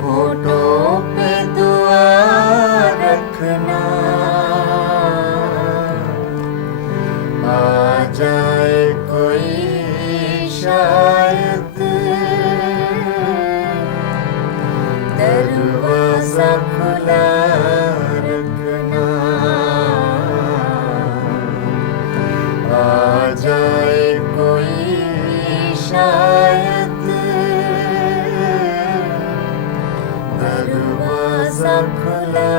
Photo पे दुआ रखना, आ जाए कोई शायद दरवाजा खुला रखना, आ जाए कोई शायद दरवाजा खुला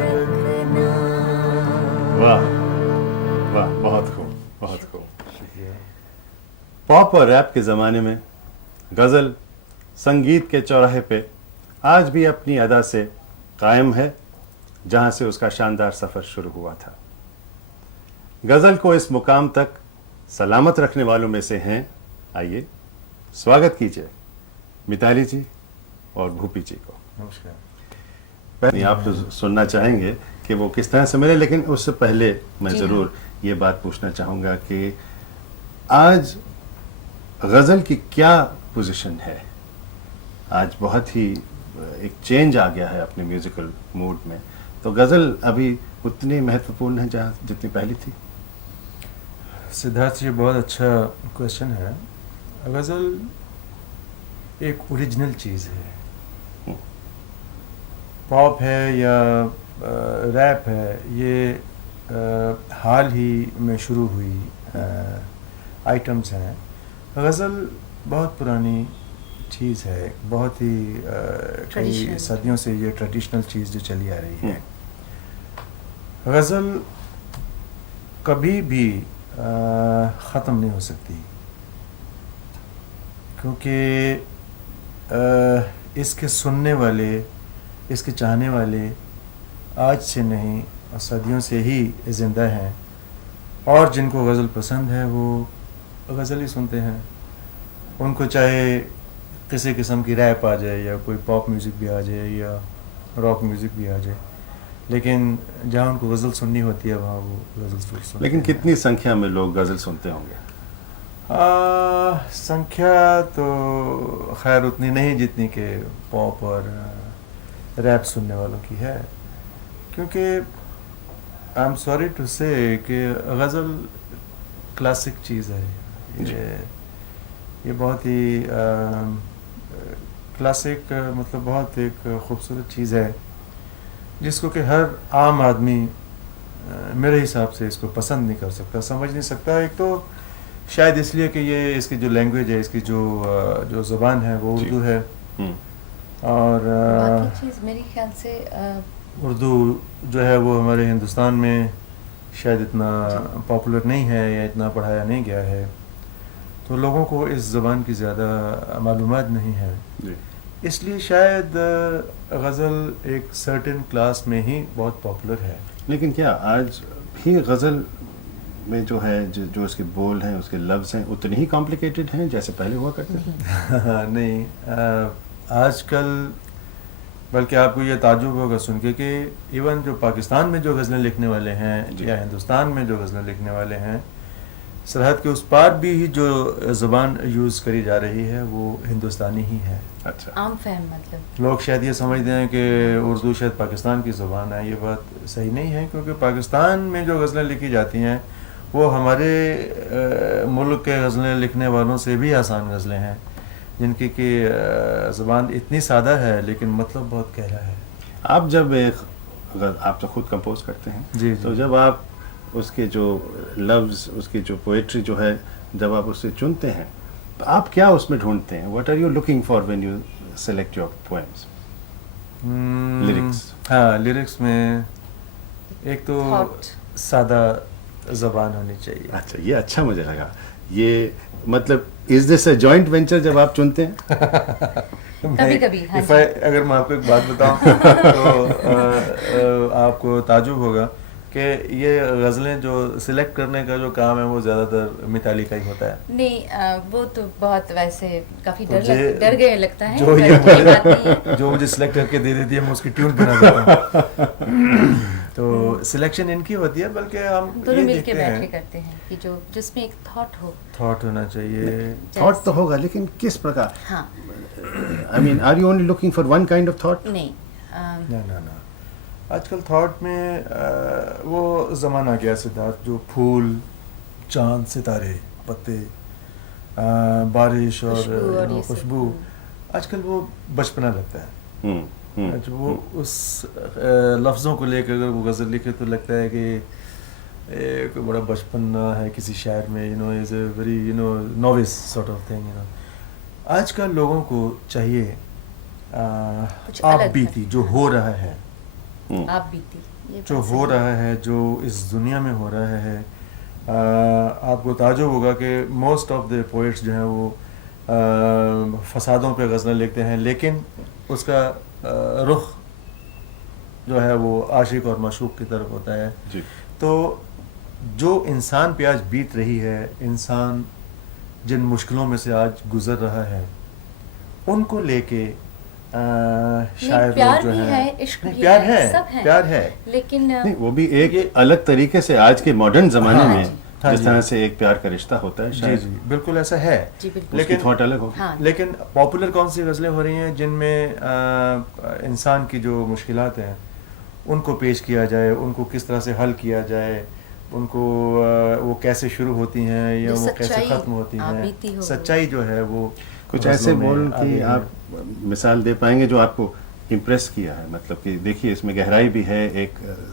रखना। वाह वाह, बहुत खूब, बहुत खूब। पॉप और रैप के ज़माने में गज़ल संगीत के चौराहे पे आज भी अपनी अदा से कायम है, जहां से उसका शानदार सफ़र शुरू हुआ था। गज़ल को इस मुकाम तक सलामत रखने वालों में से हैं, आइए स्वागत कीजिए मिताली जी और भूपी जी को। नमस्कार। आप तो सुनना चाहेंगे कि वो किस तरह से मिले, लेकिन उससे पहले मैं ज़रूर ये बात पूछना चाहूँगा कि आज गज़ल की क्या पोजीशन है। आज बहुत ही एक चेंज आ गया है अपने म्यूज़िकल मूड में, तो गज़ल अभी उतनी महत्वपूर्ण है जहाँ जितनी पहली थी। सिद्धार्थ जी, बहुत अच्छा क्वेश्चन है। गज़ल एक ओरिजिनल चीज़ है। पॉप है या रैप है, ये हाल ही में शुरू हुई आइटम्स हैं। गज़ल बहुत पुरानी चीज़ है, बहुत ही कई सदियों से ये ट्रेडिशनल चीज़ जो चली आ रही है। गज़ल कभी भी ख़त्म नहीं हो सकती, क्योंकि इसके सुनने वाले, इसके चाहने वाले आज से नहीं सदियों से ही ज़िंदा हैं, और जिनको गज़ल पसंद है वो गज़ल ही सुनते हैं। उनको चाहे किसी किस्म की रैप आ जाए या कोई पॉप म्यूज़िक भी आ जाए या रॉक म्यूज़िक भी आ जाए, लेकिन जहाँ उनको गज़ल सुननी होती है वहाँ वो गज़ल सुनते हैं। लेकिन कितनी संख्या में लोग गज़ल सुनते होंगे? संख्या तो खैर उतनी नहीं जितनी कि पॉप और रैप सुनने वालों की है, क्योंकि आई एम सॉरी टू से कि गज़ल क्लासिक चीज़ है। ये बहुत ही क्लासिक, मतलब बहुत एक खूबसूरत चीज़ है जिसको कि हर आम आदमी मेरे हिसाब से इसको पसंद नहीं कर सकता, समझ नहीं सकता। एक तो शायद इसलिए कि ये इसकी जो लैंग्वेज है, इसकी जो ज़बान है वो उर्दू है, और बाकी चीज़ मेरे ख्याल से उर्दू जो है वो हमारे हिंदुस्तान में शायद इतना पॉपुलर नहीं है या इतना पढ़ाया नहीं गया है, तो लोगों को इस ज़बान की ज़्यादा मालूमात नहीं है। इसलिए शायद गज़ल एक सर्टेन क्लास में ही बहुत पॉपुलर है। लेकिन क्या आज भी गज़ल में जो है जो उसके बोल हैं, उसके लफ्ज़ हैं, उतने ही कॉम्प्लिकेटेड हैं जैसे पहले हुआ करते थे? नहीं, आजकल बल्कि आपको ये ताज्जुब होगा सुन के कि इवन जो पाकिस्तान में जो गज़लें लिखने वाले हैं या हिंदुस्तान में जो गज़लें लिखने वाले हैं, सरहद के उस पार भी ही जो ज़बान यूज़ करी जा रही है वो हिंदुस्तानी ही है। अच्छा, आम फहम मतलब लोग शायद ये समझते हैं कि उर्दू शायद पाकिस्तान की ज़बान है। ये बात सही नहीं है, क्योंकि पाकिस्तान में जो गज़लें लिखी जाती हैं वो हमारे मुल्क के गज़लें लिखने वालों से भी आसान गज़लें हैं, जिनकी कि ज़बान इतनी सादा है लेकिन मतलब बहुत गहरा है। आप जब आप तो खुद कंपोज करते हैं जी, तो जब आप उसके जो लफ्ज़, उसकी जो पोएट्री जो है, जब आप उसे चुनते हैं तो आप क्या उसमें ढूंढते हैं? What are you looking for when you select your poems? Lyrics? हाँ, लिरिक्स में एक तो Thought. सादा ज़बान होनी चाहिए। अच्छा, ये अच्छा मुझे लगा। ये मतलब is this a joint venture जब आप चुनते हैं? कभी-कभी, हाँ जी। अगर मैं आपको एक बात बताऊं तो आपको ताजुब होगा कि ये गज़लें जो सिलेक्ट करने का जो काम है वो ज़्यादातर मिताली का ही होता है। नहीं, वो तो बहुत वैसे काफ़ी तो डर गए लगता है, जो पर ये कोई बात नहीं है। जो मुझे सिलेक्ट करके दे देती है मैं उसकी ट्यून बना देता हूँ। तो सिलेक्शन इनकी होती है, बल्कि हम दोनों ये मिलके देखते बैठ के हैं करते हैं कि जिसमें एक थॉट हो। थॉट होना चाहिए। थॉट तो होगा, लेकिन किस प्रकार? हाँ, I mean, are you only looking for one kind of thought? नहीं ना आजकल थॉट में वो ज़माना गया सिद्धार्थ, जो फूल, चांद, सितारे, पत्ते, बारिश और खुशबू और ये सब। खुशबू, आजकल वो बचपना लगता है। अच्छा, वो उस लफ्ज़ों को लेकर अगर वो गज़ल लिखे तो लगता है कि एक बड़ा बचपन है किसी शायर में, is a very novice sort of thing. आजकल लोगों को चाहिए कुछ आप अलग बीती, जो हो रहा है, आप बीती, ये जो बात हो सही रहा है, जो इस दुनिया में हो रहा है। आपको ताज्जुब होगा कि मोस्ट ऑफ द पोइट्स जो हैं वो फसादों पे गज़लें लिखते हैं, लेकिन उसका रुख जो है वो आशिक और माशूक की तरफ होता है। जी। तो जो इंसान पे आज बीत रही है, इंसान जिन मुश्किलों में से आज गुजर रहा है, उनको लेके शायर प्यार लोग जो भी हैं, है, इश्क नहीं, भी प्यार है, है, सब है। प्यार है, लेकिन नहीं, वो भी एक अलग तरीके से आज के मॉडर्न जमाने हाँ, में हाँ जिस जी। तरह से एक प्यार का रिश्ता होता है, जी शायद जी बिल्कुल ऐसा है। जी बिल्कुल। उसकी थॉट अलग हो। हाँ लेकिन पॉपुलर कौन सी गज़लें हो रही हैं जिनमें इंसान की जो मुश्किलात हैं उनको पेश किया जाए, उनको किस तरह से हल किया जाए, उनको वो कैसे शुरू होती हैं या जो वो कैसे सच्चाई ख़त्म होती आप हैं। बीती हो। सच्चाई जो है वो कुछ गज़लों ऐसे में बोल आ कि गई है। आप मिसाल दे पाएंगे जो आपको इम्प्रेस किया है, मतलब कि देखिए इसमें गहराई भी है, एक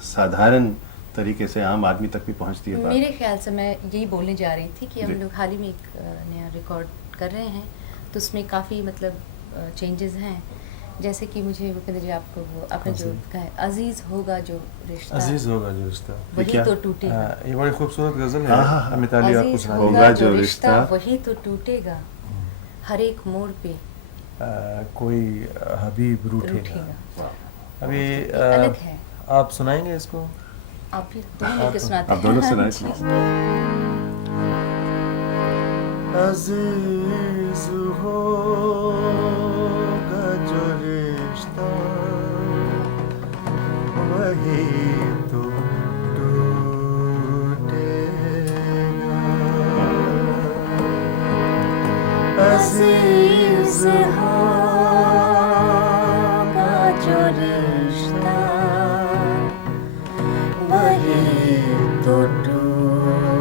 साधारण तरीके से आम आदमी तक भी पहुंचती है बात। मेरे ख्याल से मैं यही बोलने जा रही थी कि हम जी। लोग हाल ही में एक नया रिकॉर्ड कर रहे हैं, तो उसमें काफ़ी मतलब चेंजेस हैं। जैसे कि मुझे भूपेंद्र जी आपको वो आपने जो कहा है, अजीज होगा जो रिश्ता, अजीज होगा जो रिश्ता, वही क्या? तो टूटेगा। ये बड़ी खूबसूरत गज़ल हाँ, है। हाँ, हाँ। मिताली आपको अजीज सुनाइए। होगा जो जो रिश्ता रिश्ता, वही तो टूटेगा, हर एक मोड़ पे कोई हबीब रूठेगा। रूठेगा। अभी ये अलग है। आप सुनाएंगे इसको? आप फिर दोनों मिलकर सुनाते आप हैं। दोनों हाँ सुनाएं। जी। अजीज होगा जो रिश्ता वही तो टूटेगा। अजीज होगा जो रिश्ता वही तो टूटेगा,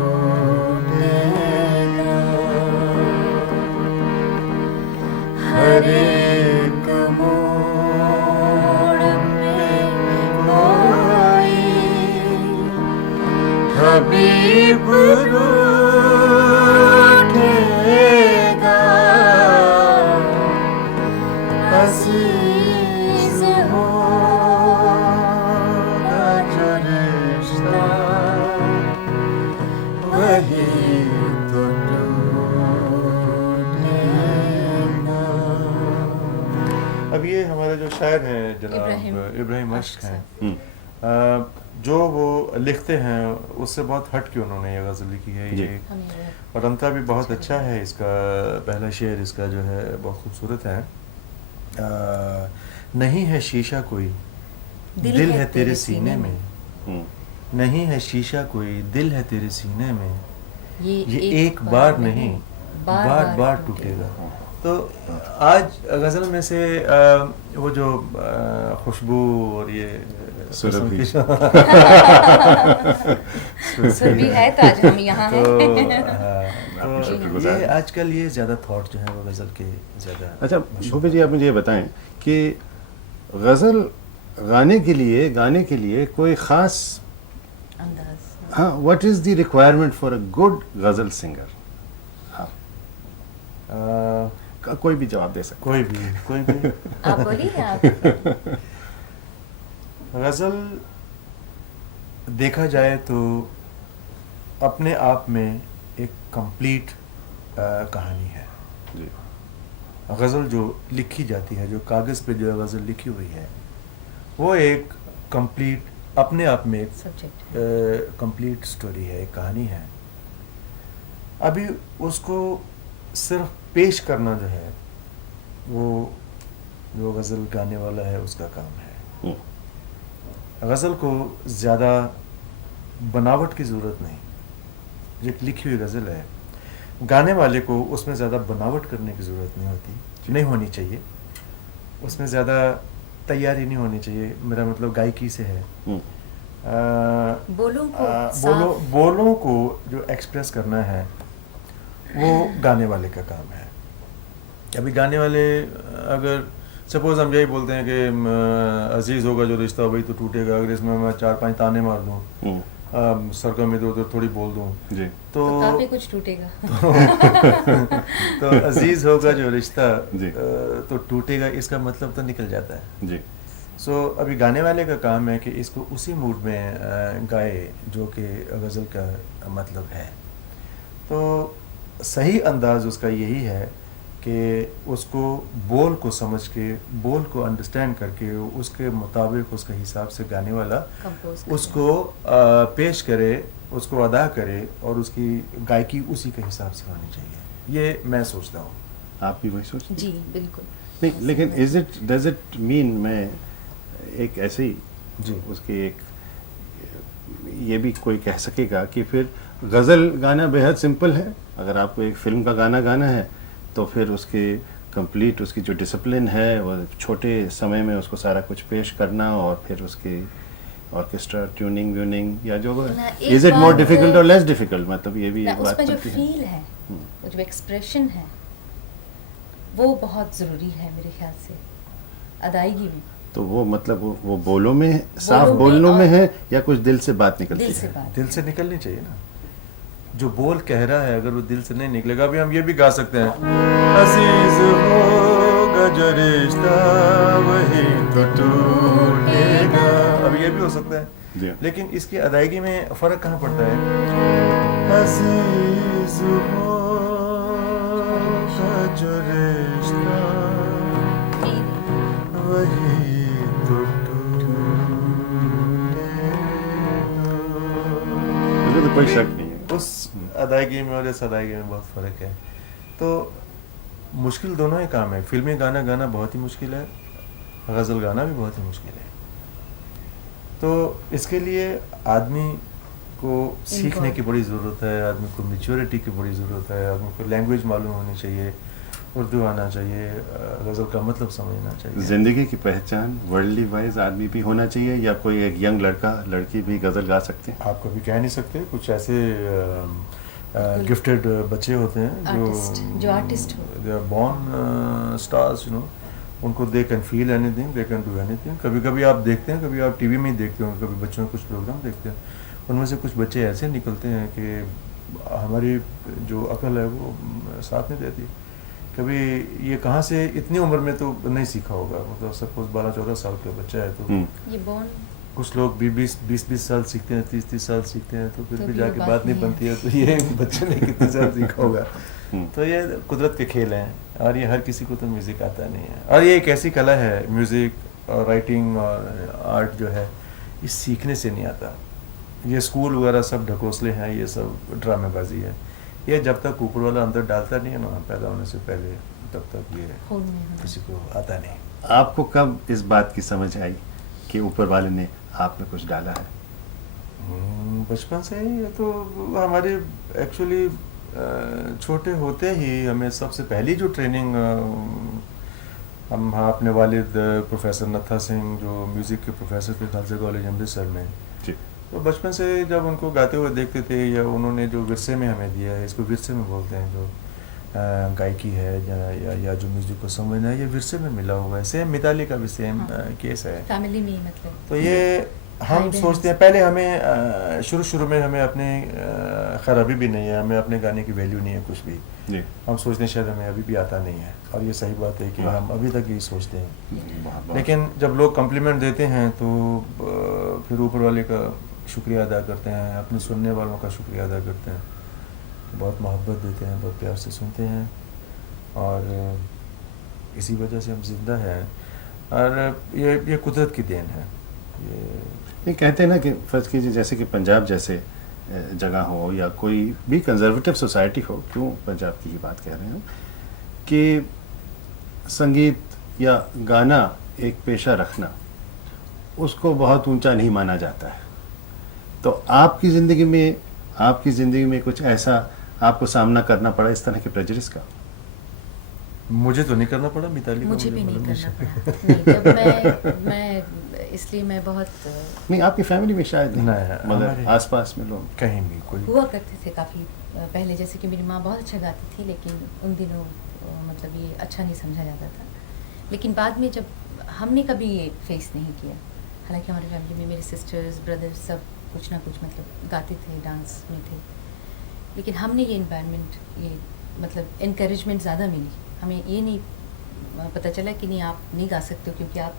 हर एक मोड़ पे कोई हबीब रूठेगा, अजीज होगा जो रिश्ता वही तो टूटेगा। अब ये हमारे जो शायर हैं जनाब इब्राहिम अश्क हैं, जो वो लिखते हैं उससे बहुत हट के उन्होंने ये गज़ल लिखी है। जी। ये और अंतरा भी बहुत अच्छा है इसका, पहला शेर इसका जो है बहुत खूबसूरत है। नहीं है शीशा कोई दिल है तेरे सीने में, नहीं है शीशा कोई दिल है तेरे सीने में, ये एक बार नहीं बार बार टूटेगा। तो आज गज़ल में से वो जो खुशबू और ये सुरभि। सुर भी है तो आज हम यहाँ हैं। आपने तो शुक्रगुजार ये हैं। आजकल ये ज़्यादा थॉट जो है वो गज़ल के ज़्यादा। अच्छा भूपे जी, आप मुझे ये बताएं कि गज़ल गाने के लिए कोई ख़ास, अंदाज हाँ, what is the requirement for a good ghazal singer? कोई भी जवाब दे सकते। कोई भी आप बोलिए आप। गज़ल देखा जाए तो अपने आप में एक कंप्लीट कहानी है। जी। गज़ल जो लिखी जाती है, जो कागज़ पे जो गज़ल लिखी हुई है, वो एक कंप्लीट अपने आप में एक सब्जेक्ट कंप्लीट स्टोरी है, एक कहानी है। अभी उसको सिर्फ पेश करना जो है वो जो गज़ल गाने वाला है उसका काम है। गज़ल को ज़्यादा बनावट की ज़रूरत नहीं। जो एक लिखी हुई गज़ल है, गाने वाले को उसमें ज़्यादा बनावट करने की ज़रूरत नहीं होती। नहीं होनी चाहिए, उसमें ज़्यादा तैयारी नहीं होनी चाहिए, मेरा मतलब गायकी से है। बोलों को साफ बोलों को जो एक्सप्रेस करना है वो गाने वाले का काम है। अभी गाने वाले अगर सपोज हम यही बोलते हैं कि अजीज होगा जो रिश्ता वही तो टूटेगा, अगर इसमें मैं 4-5 ताने मार दूँ, सरगम इधर उधर थोड़ी बोल दूँ जी, तो काफी कुछ टूटेगा। तो अजीज होगा जो रिश्ता जी। तो टूटेगा, इसका मतलब तो निकल जाता है। जी। सो अभी गाने वाले का काम है कि इसको उसी मूड में गाए जो कि गज़ल का मतलब है। तो सही अंदाज उसका यही है कि उसको बोल को समझ के, बोल को अंडरस्टैंड करके उसके मुताबिक उसके हिसाब से गाने वाला उसको पेश करे, उसको अदा करे और उसकी गायकी उसी के हिसाब से होनी चाहिए। ये मैं सोचता हूँ। आप भी वही सोचते हैं? जी बिल्कुल नहीं, लेकिन डज इट मीन मैं एक ऐसे ही जी उसकी एक ये भी कोई कह सकेगा कि फिर गज़ल गाना बेहद सिंपल है। अगर आपको एक फिल्म का गाना गाना है तो फिर उसके कंप्लीट उसकी जो डिसिप्लिन है वो छोटे समय में उसको सारा कुछ पेश करना और फिर उसकी ऑर्केस्ट्रा ट्यूनिंग व्यूनिंग या जो इज इट मोर डिफिकल्ट और लेस डिफिकल्ट, मतलब ये भी एक बात उसमें जो बनती है। फील है, वो जो एक्सप्रेशन है वो बहुत ज़रूरी है मेरे ख्याल से, अदायगी भी। तो वो मतलब वो बोलों में साफ बोलने में है या कुछ दिल से बात निकलती दिल से है? बात दिल से निकलनी चाहिए ना। जो बोल कह रहा है अगर वो दिल से नहीं निकलेगा, अभी हम ये भी गा सकते हैं, अजीज होगा जो रिश्ता वही तो टूटेगा, अब ये भी हो सकता है। जी। लेकिन इसकी अदायगी में फर्क कहाँ पड़ता है? अजीज होगा जो रिश्ता वही तो मुझे तो कोई शक नहीं है। उस अदायगी में और इस अदायगी में बहुत फ़र्क है। तो मुश्किल दोनों ही काम है। फिल्मी गाना गाना बहुत ही मुश्किल है, गज़ल गाना भी बहुत ही मुश्किल है। तो इसके लिए आदमी को सीखने की बड़ी ज़रूरत है, आदमी को मैच्योरिटी की बड़ी ज़रूरत है, आदमी को लैंग्वेज मालूम होनी चाहिए, उर्दू आना चाहिए, गज़ल का मतलब समझना चाहिए। जिंदगी की पहचान वर्ल्डली वाइज आदमी भी होना चाहिए या कोई एक यंग लड़का लड़की भी गज़ल गा सकते हैं? आप कभी कह नहीं सकते। कुछ ऐसे गिफ्टेड बच्चे होते हैं जो आर्टिस्ट हो, they are born stars, you know, उनको they can feel anything, they can do anything. कभी कभी आप देखते हैं, कभी आप टीवी में ही देखते हो, कभी बच्चों के कुछ प्रोग्राम देखते हैं, उनमें से कुछ बच्चे ऐसे निकलते हैं कि हमारी जो अकल है वो साथ नहीं देती। कभी ये कहाँ से इतनी उम्र में तो नहीं सीखा होगा, मतलब सपोज 12-14 साल का बच्चा है तो ये बॉर्न, कुछ लोग 20 साल सीखते हैं, 30 साल सीखते हैं, तो फिर तो भी भी जाके वो बात नहीं बनती है। तो ये बच्चे ने कितने साल सीखा होगा? तो ये कुदरत के खेल हैं और ये हर किसी को तो म्यूज़िक आता नहीं है। और ये एक ऐसी कला है, म्यूज़िक और राइटिंग और आर्ट जो है, ये सीखने से नहीं आता। ये स्कूल वगैरह सब ढकोसले हैं, ये सब ड्रामेबाजी है। ये जब तक ऊपर वाला अंदर डालता नहीं है ना पैदा होने से पहले, तब तक ये किसी को आता नहीं। आपको कब इस बात की समझ आई कि ऊपर वाले ने आप में कुछ डाला है? बचपन से ही। ये तो हमारे एक्चुअली छोटे होते ही हमें सबसे पहली जो ट्रेनिंग हम अपने वालिद प्रोफेसर नत्था सिंह जो म्यूज़िक के प्रोफेसर थे खालसा कॉलेज अमृतसर में, जी। तो बचपन से जब उनको गाते हुए देखते थे या उन्होंने जो विरसे में हमें दिया है, इसको विरसे में बोलते हैं, जो गायकी है या जो म्यूज़िक को समझना है, ये विरसे में मिला हुआ है। सेम मिताली का भी सेम केस है फैमिली में, मतलब तो ये हम सोचते हैं पहले हमें शुरू में हमें अपने खैर अभी भी नहीं है, हमें अपने गाने की वैल्यू नहीं है कुछ भी जी। हम सोचते हैं शायद हमें अभी भी आता नहीं है, और ये सही बात है कि हम अभी तक यही सोचते हैं। बहुत लेकिन जब लोग कम्प्लीमेंट देते हैं तो फिर ऊपर वाले का शुक्रिया अदा करते हैं, अपने सुनने वालों का शुक्रिया अदा करते हैं, बहुत मोहब्बत देते हैं, बहुत प्यार से सुनते हैं, और इसी वजह से हम जिंदा हैं। और ये कुदरत की देन है। ये कहते हैं ना कि फ़र्ज़ कीजिए जैसे कि पंजाब जैसे जगह हो या कोई भी कंजर्वेटिव सोसाइटी हो, क्यों पंजाब की ही बात कह रहे हैं, कि संगीत या गाना एक पेशा रखना उसको बहुत ऊंचा नहीं माना जाता है। तो आपकी ज़िंदगी में कुछ ऐसा आपको सामना करना पड़ा इस तरह के प्रेजुडिस का? मुझे तो नहीं करना पड़ा, मिताली को मुझे भी नहीं मालूम करना है। पड़ा। नहीं, जब मैं इसलिए मैं बहुत नहीं, आपकी फैमिली में शायद नहीं, नहीं, मतलब हमारे- आसपास में लोग। कहीं भी कोई हुआ करते थे काफ़ी पहले, जैसे कि मेरी माँ बहुत अच्छा गाती थी, लेकिन उन दिनों मतलब ये अच्छा नहीं समझा जाता था। लेकिन बाद में जब हमने कभी ये फेस नहीं किया, हालांकि हमारी फैमिली में मेरे सिस्टर्स ब्रदर्स सब कुछ ना कुछ मतलब गाते थे, डांस में थे, लेकिन हमने ये इन्वायरमेंट, ये मतलब इनकरेजमेंट ज़्यादा मिली हमें। ये नहीं पता चला कि नहीं आप नहीं गा सकते हो क्योंकि आप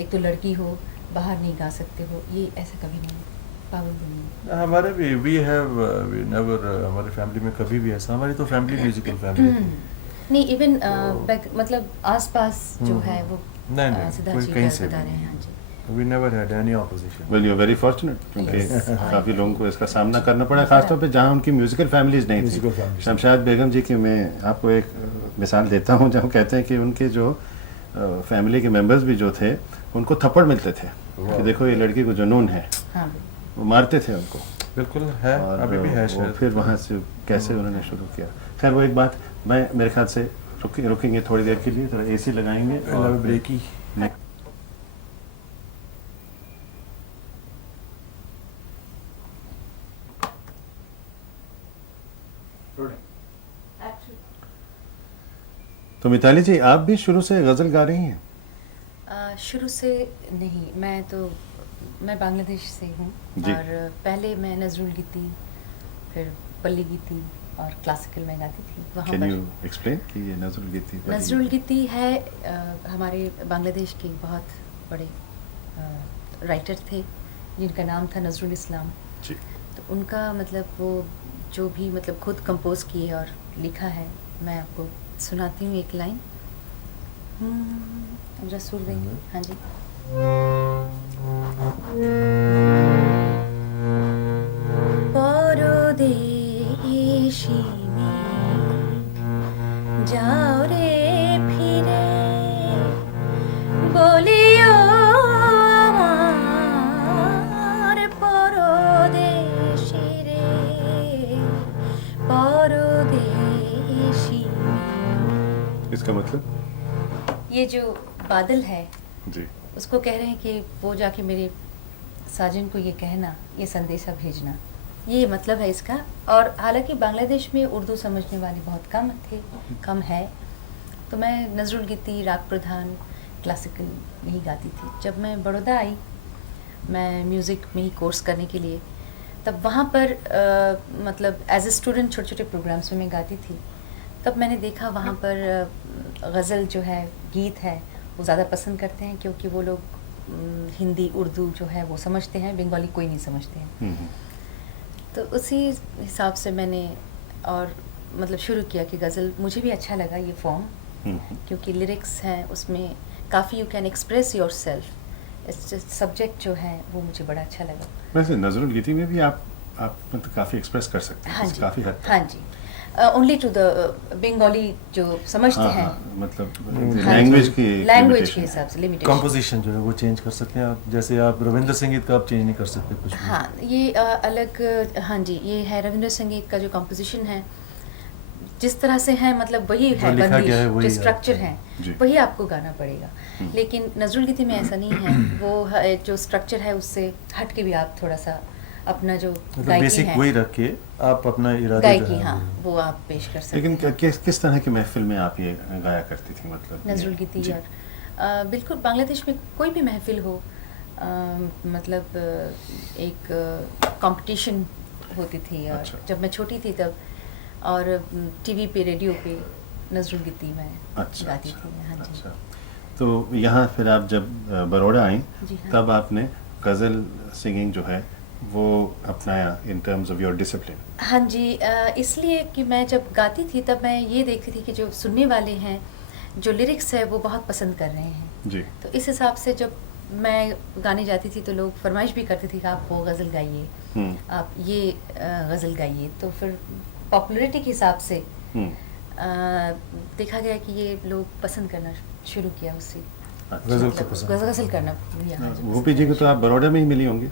एक तो लड़की हो, बाहर नहीं गा सकते हो, ये ऐसा कभी नहीं, पाबंदी नहीं। हमारे भी वी हैव वी नेवर, हमारी फैमिली में कभी भी ऐसा, हमारी तो फैमिली म्यूजिकल फैमिली थी। नहीं, इवन मतलब आसपास जो हम्म, है वो नहीं, नहीं, सिद्धार्थ कोई जी कहीं का से बता भी रहे हैं। नहीं। हाँ जी। We never had any opposition. Well you are very fortunate, क्योंकि Yes. काफ़ी लोगों को इसका सामना करना पड़ा, खासतौर पे जहाँ उनकी म्यूज़िकल फैमिलीज नहीं Musical थी। families. शमशाद बेगम जी की मैं आपको एक मिसाल देता हूँ, जहाँ कहते हैं कि उनके जो फैमिली के मेंबर्स भी जो थे उनको थप्पड़ मिलते थे कि देखो ये लड़की को जुनून है, हाँ, वो मारते थे उनको। बिल्कुल है, और अभी भी है वो शायद। फिर वहाँ से कैसे उन्होंने शुरू किया। खैर वो एक बात, मैं मेरे ख्याल से रुकेंगे थोड़ी देर के लिए, थोड़ा एसी लगाएंगे और ब्रेक ही। तो मिताली जी, आप भी शुरू से गज़ल गा रही हैं? शुरू से नहीं, मैं बांग्लादेश से हूँ जी। और पहले मैं नजरुल गीती, फिर पल्ली गीती और क्लासिकल में गाती थी वहाँ कैन पर। यू एक्सप्लेन कि ये नजरुल गीती नजरुल गीती है हमारे बांग्लादेश के बहुत बड़े राइटर थे जिनका नाम था नजरुल इस्लाम। जी। तो उनका मतलब वो जो भी मतलब खुद कंपोज किए और लिखा है, मैं आपको सुनाती हूँ एक लाइन। जरा सुर देंगे? हाँ जी। परदेशी যাও রে ফিরে বলিও আমার পরদেশী রে परदेशी। इसका मतलब? ये जो बादल है जी। उसको कह रहे हैं कि वो जाके मेरे साजन को ये कहना, ये संदेशा भेजना, ये मतलब है इसका। और हालांकि बांग्लादेश में उर्दू समझने वाले बहुत कम है, तो मैं नजरुल गीती, राग प्रधान, क्लासिकल में ही गाती थी। जब मैं बड़ौदा आई, मैं म्यूज़िक में ही कोर्स करने के लिए, तब वहाँ पर मतलब एज ए स्टूडेंट छोटे छोटे प्रोग्राम्स में मैं गाती थी। तब मैंने देखा वहाँ पर गज़ल जो है, गीत है, वो ज़्यादा पसंद करते हैं क्योंकि वो लोग हिंदी उर्दू जो है वो समझते हैं, बंगाली कोई नहीं समझते हैं। तो उसी हिसाब से मैंने और मतलब शुरू किया कि गज़ल मुझे भी अच्छा लगा ये फॉर्म, क्योंकि लिरिक्स हैं उसमें काफ़ी, you can express your self. Subject जो है वो मुझे बड़ा अच्छा लगा। वैसे नजरुल गीती में भी आप मतलब काफ़ी एक्सप्रेस कर सकते हैं। हाँ जी, काफ़ी हद तक। हाँ जी। ओनली टू द बंगाली जो समझते हैं, मतलब हाँ लैंग्वेज की लैंग्वेज limitation के है। हिसाब से लिमिटेशन। कंपोजिशन जो है वो चेंज कर सकते हैं आप, जैसे आप रविंद्र संगीत का आप चेंज नहीं कर सकते कुछ भी। हाँ, ये अलग, हाँ जी, ये है रविंद्र संगीत का जो कंपोजिशन है, जिस तरह से है मतलब वही जो है लिखा बंदिश, गया है वही जो है। स्ट्रक्चर है जी। वही आपको गाना पड़ेगा। लेकिन नजरुल गीती में ऐसा नहीं है, वो जो स्ट्रक्चर है उससे हट के भी आप थोड़ा सा अपना जो मतलब गायकी बेसिक है, वही रख के आप अपना इरादा जो गायकी, है हाँ, वो- वो आप पेश कर सकते लेकिन हैं। किस तरह की महफिल में आप ये गाया करती थी? मतलब नजरुल गीती जी। और बिल्कुल बांग्लादेश में कोई भी महफिल हो, मतलब एक कंपटीशन होती थी। और अच्छा। जब मैं छोटी थी तब, और टीवी पे, रेडियो पे नजरुल गीती मैं अच्छा, गाती अच्छा, थी। हाँ जी। अच्छा। तो यहाँ फिर आप जब बड़ौदा आई, जी हाँ। तब आपने गज़ल सिंगिंग जो है वो अपनाया इन टर्म्स ऑफ योर डिसिप्लिन। हाँ जी, इसलिए कि मैं जब गाती थी तब मैं ये देखती थी कि जो सुनने वाले हैं, जो लिरिक्स है वो बहुत पसंद कर रहे हैं। जी। तो इस हिसाब से जब मैं गाने जाती थी तो लोग फरमाइश भी करते थे कि आप वो गज़ल गाइए, आप ये गज़ल गाइए। तो फिर पॉपुलैरिटी के हिसाब से देखा गया कि ये लोग पसंद करना शुरू किया उससे। गज़ल को मतलब पसंद। गज़ल करना यहाँ जो गोपी जी को तो आप बड़ौदा में ही मिली होंगी।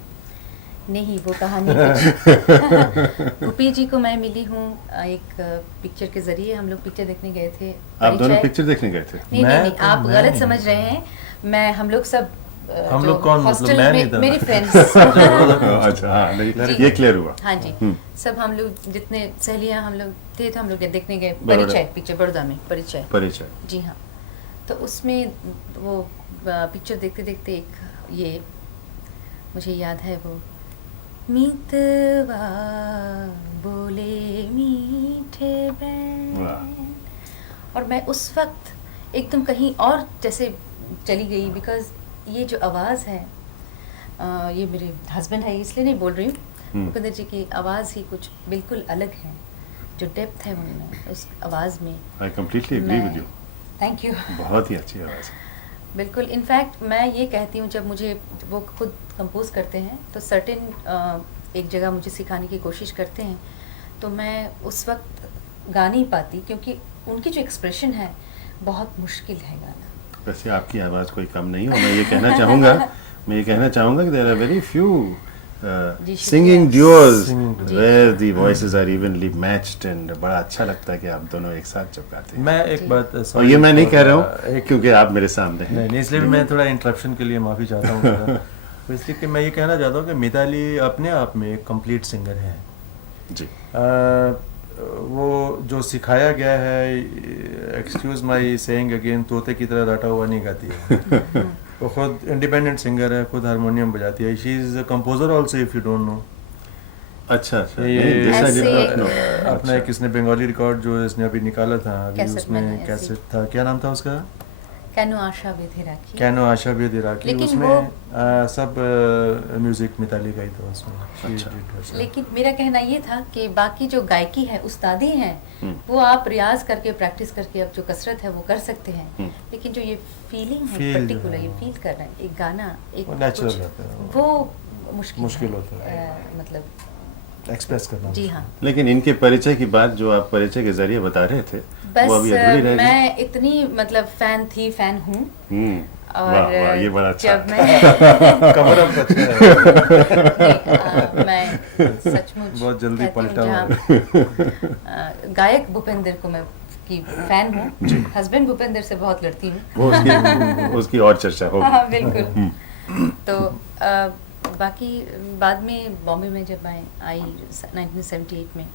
नहीं, वो कहानी कुछ भूपी जी को मैं मिली हूँ एक पिक्चर के जरिए। हम लोग पिक्चर देखने गए थे। आप दोनों परिचय- पिक्चर देखने गए थे? नहीं नहीं नहीं, मैं आप तो- गलत मैं समझ रहे हैं। मैं हम लोग सब हम जो लोग कौन, मतलब हॉस्टल मैं में नहीं था। मेरी फ्रेंड्स अच्छा, हाँ, नहीं, जी। ये क्लियर हुआ। हाँ जी, सब हम लोग जितने सहेलियां हम लोग थे तो हम लोग देखने गए बड़ौदा। परिचय पिक्चर, बड़ौदा में परिचय। परिचय। जी हाँ, तो उसमें वो पिक्चर देखते देखते एक ये मुझे याद है वो मीतवा बोले मीठे बैन, और मैं उस वक्त एकदम कहीं और जैसे चली गई। बिकॉज ये जो आवाज़ है ये मेरे हस्बैंड है इसलिए नहीं बोल रही हूँ, भूपेंद्र जी की आवाज़ ही कुछ बिल्कुल अलग है। जो डेप्थ है उनमें उस आवाज़ में, I completely agree with you. Thank you. बहुत ही अच्छी आवाज़ है। बिल्कुल, इनफैक्ट मैं ये कहती हूँ जब मुझे वो खुद कंपोज करते हैं तो सर्टेन एक जगह मुझे सिखाने की कोशिश करते हैं, तो मैं उस वक्त गा नहीं पाती क्योंकि उनकी जो एक्सप्रेशन है बहुत मुश्किल है गाना। वैसे आपकी आवाज़ कोई कम नहीं हो। मैं ये कहना चाहूँगा कि देयर आर वेरी फ्यू जी, सिंगिंग शुक्रिया। duos Singing where the voices are evenly matched and बड़ा अच्छा लगता है कि आप दोनों एक साथ जब गाते हैं। मैं एक बात और ये मैं नहीं कह रहा हूँ एक क्योंकि आप मेरे सामने हैं। नहीं, इसलिए भी मैं थोड़ा इंटरप्शन के लिए माफ़ी चाहता हूँ। तो इसलिए कि मैं ये कहना चाहता हूँ कि मिताली अपने आप में एक कंप्लीट सिंगर है। जी। वो जो सिखाया गया है, एक्सक्यूज माई सेइंग अगेन, तोते की तरह रटा हुआ नहीं गाती है। वो खुद इंडिपेंडेंट सिंगर है, खुद हारमोनियम बजाती है। She is a composer also, if you don't know. अच्छा अच्छा। ये नहीं, this I did ऐसे- not know। अपना अच्छा। एक इसने बंगाली रिकॉर्ड जो इसने अभी निकाला था, अभी कैसेट उसमें मैंने ऐसे- कैसेट था, क्या नाम था उसका? कैनो आशा विधि राखी। कैनो आशा भी राखी। लेकिन उसमें वो- सब म्यूजिक मिताली का ही था उसमें। She अच्छा। did herself. लेकिन मेरा कहना ये था कि बाकी जो गायकी है, उस्तादी हैं, वो आप रियाज करके प्रैक्टिस करके अब जो कसरत है वो कर सकते हैं। लेकिन जो ये फीलिंग है Feel जो पर्टिकुलर, है, ये फील करना है एक गाना, एक वो natural कुछ, रहता है, वो मुश्किल होता है। मतलब एक्सप्रेस करना। जी हाँ। लेकिन इनके परिचय की बात जो आप परिचय के जरिए बता रहे थे बस वो अभी अधूरी रह गई। मैं इतनी मतलब फैन हूँ। और वाह वाह, ये बड़ा अच्छा जब मैं कवर अप अच्छा है। मैं सचमुच बहुत जल्दी कहती हूँ, पलटा जहाँ, गायक भूपेंद्र को मैं की फैन हूँ। हस्बैंड भूपेंद्र से बहुत लड़ती हूँ। वो उसकी और चर्चा हाँ होगी। बिल्कुल। तो बाकी बाद में बॉम्बे में जब मैं आई 1978 में,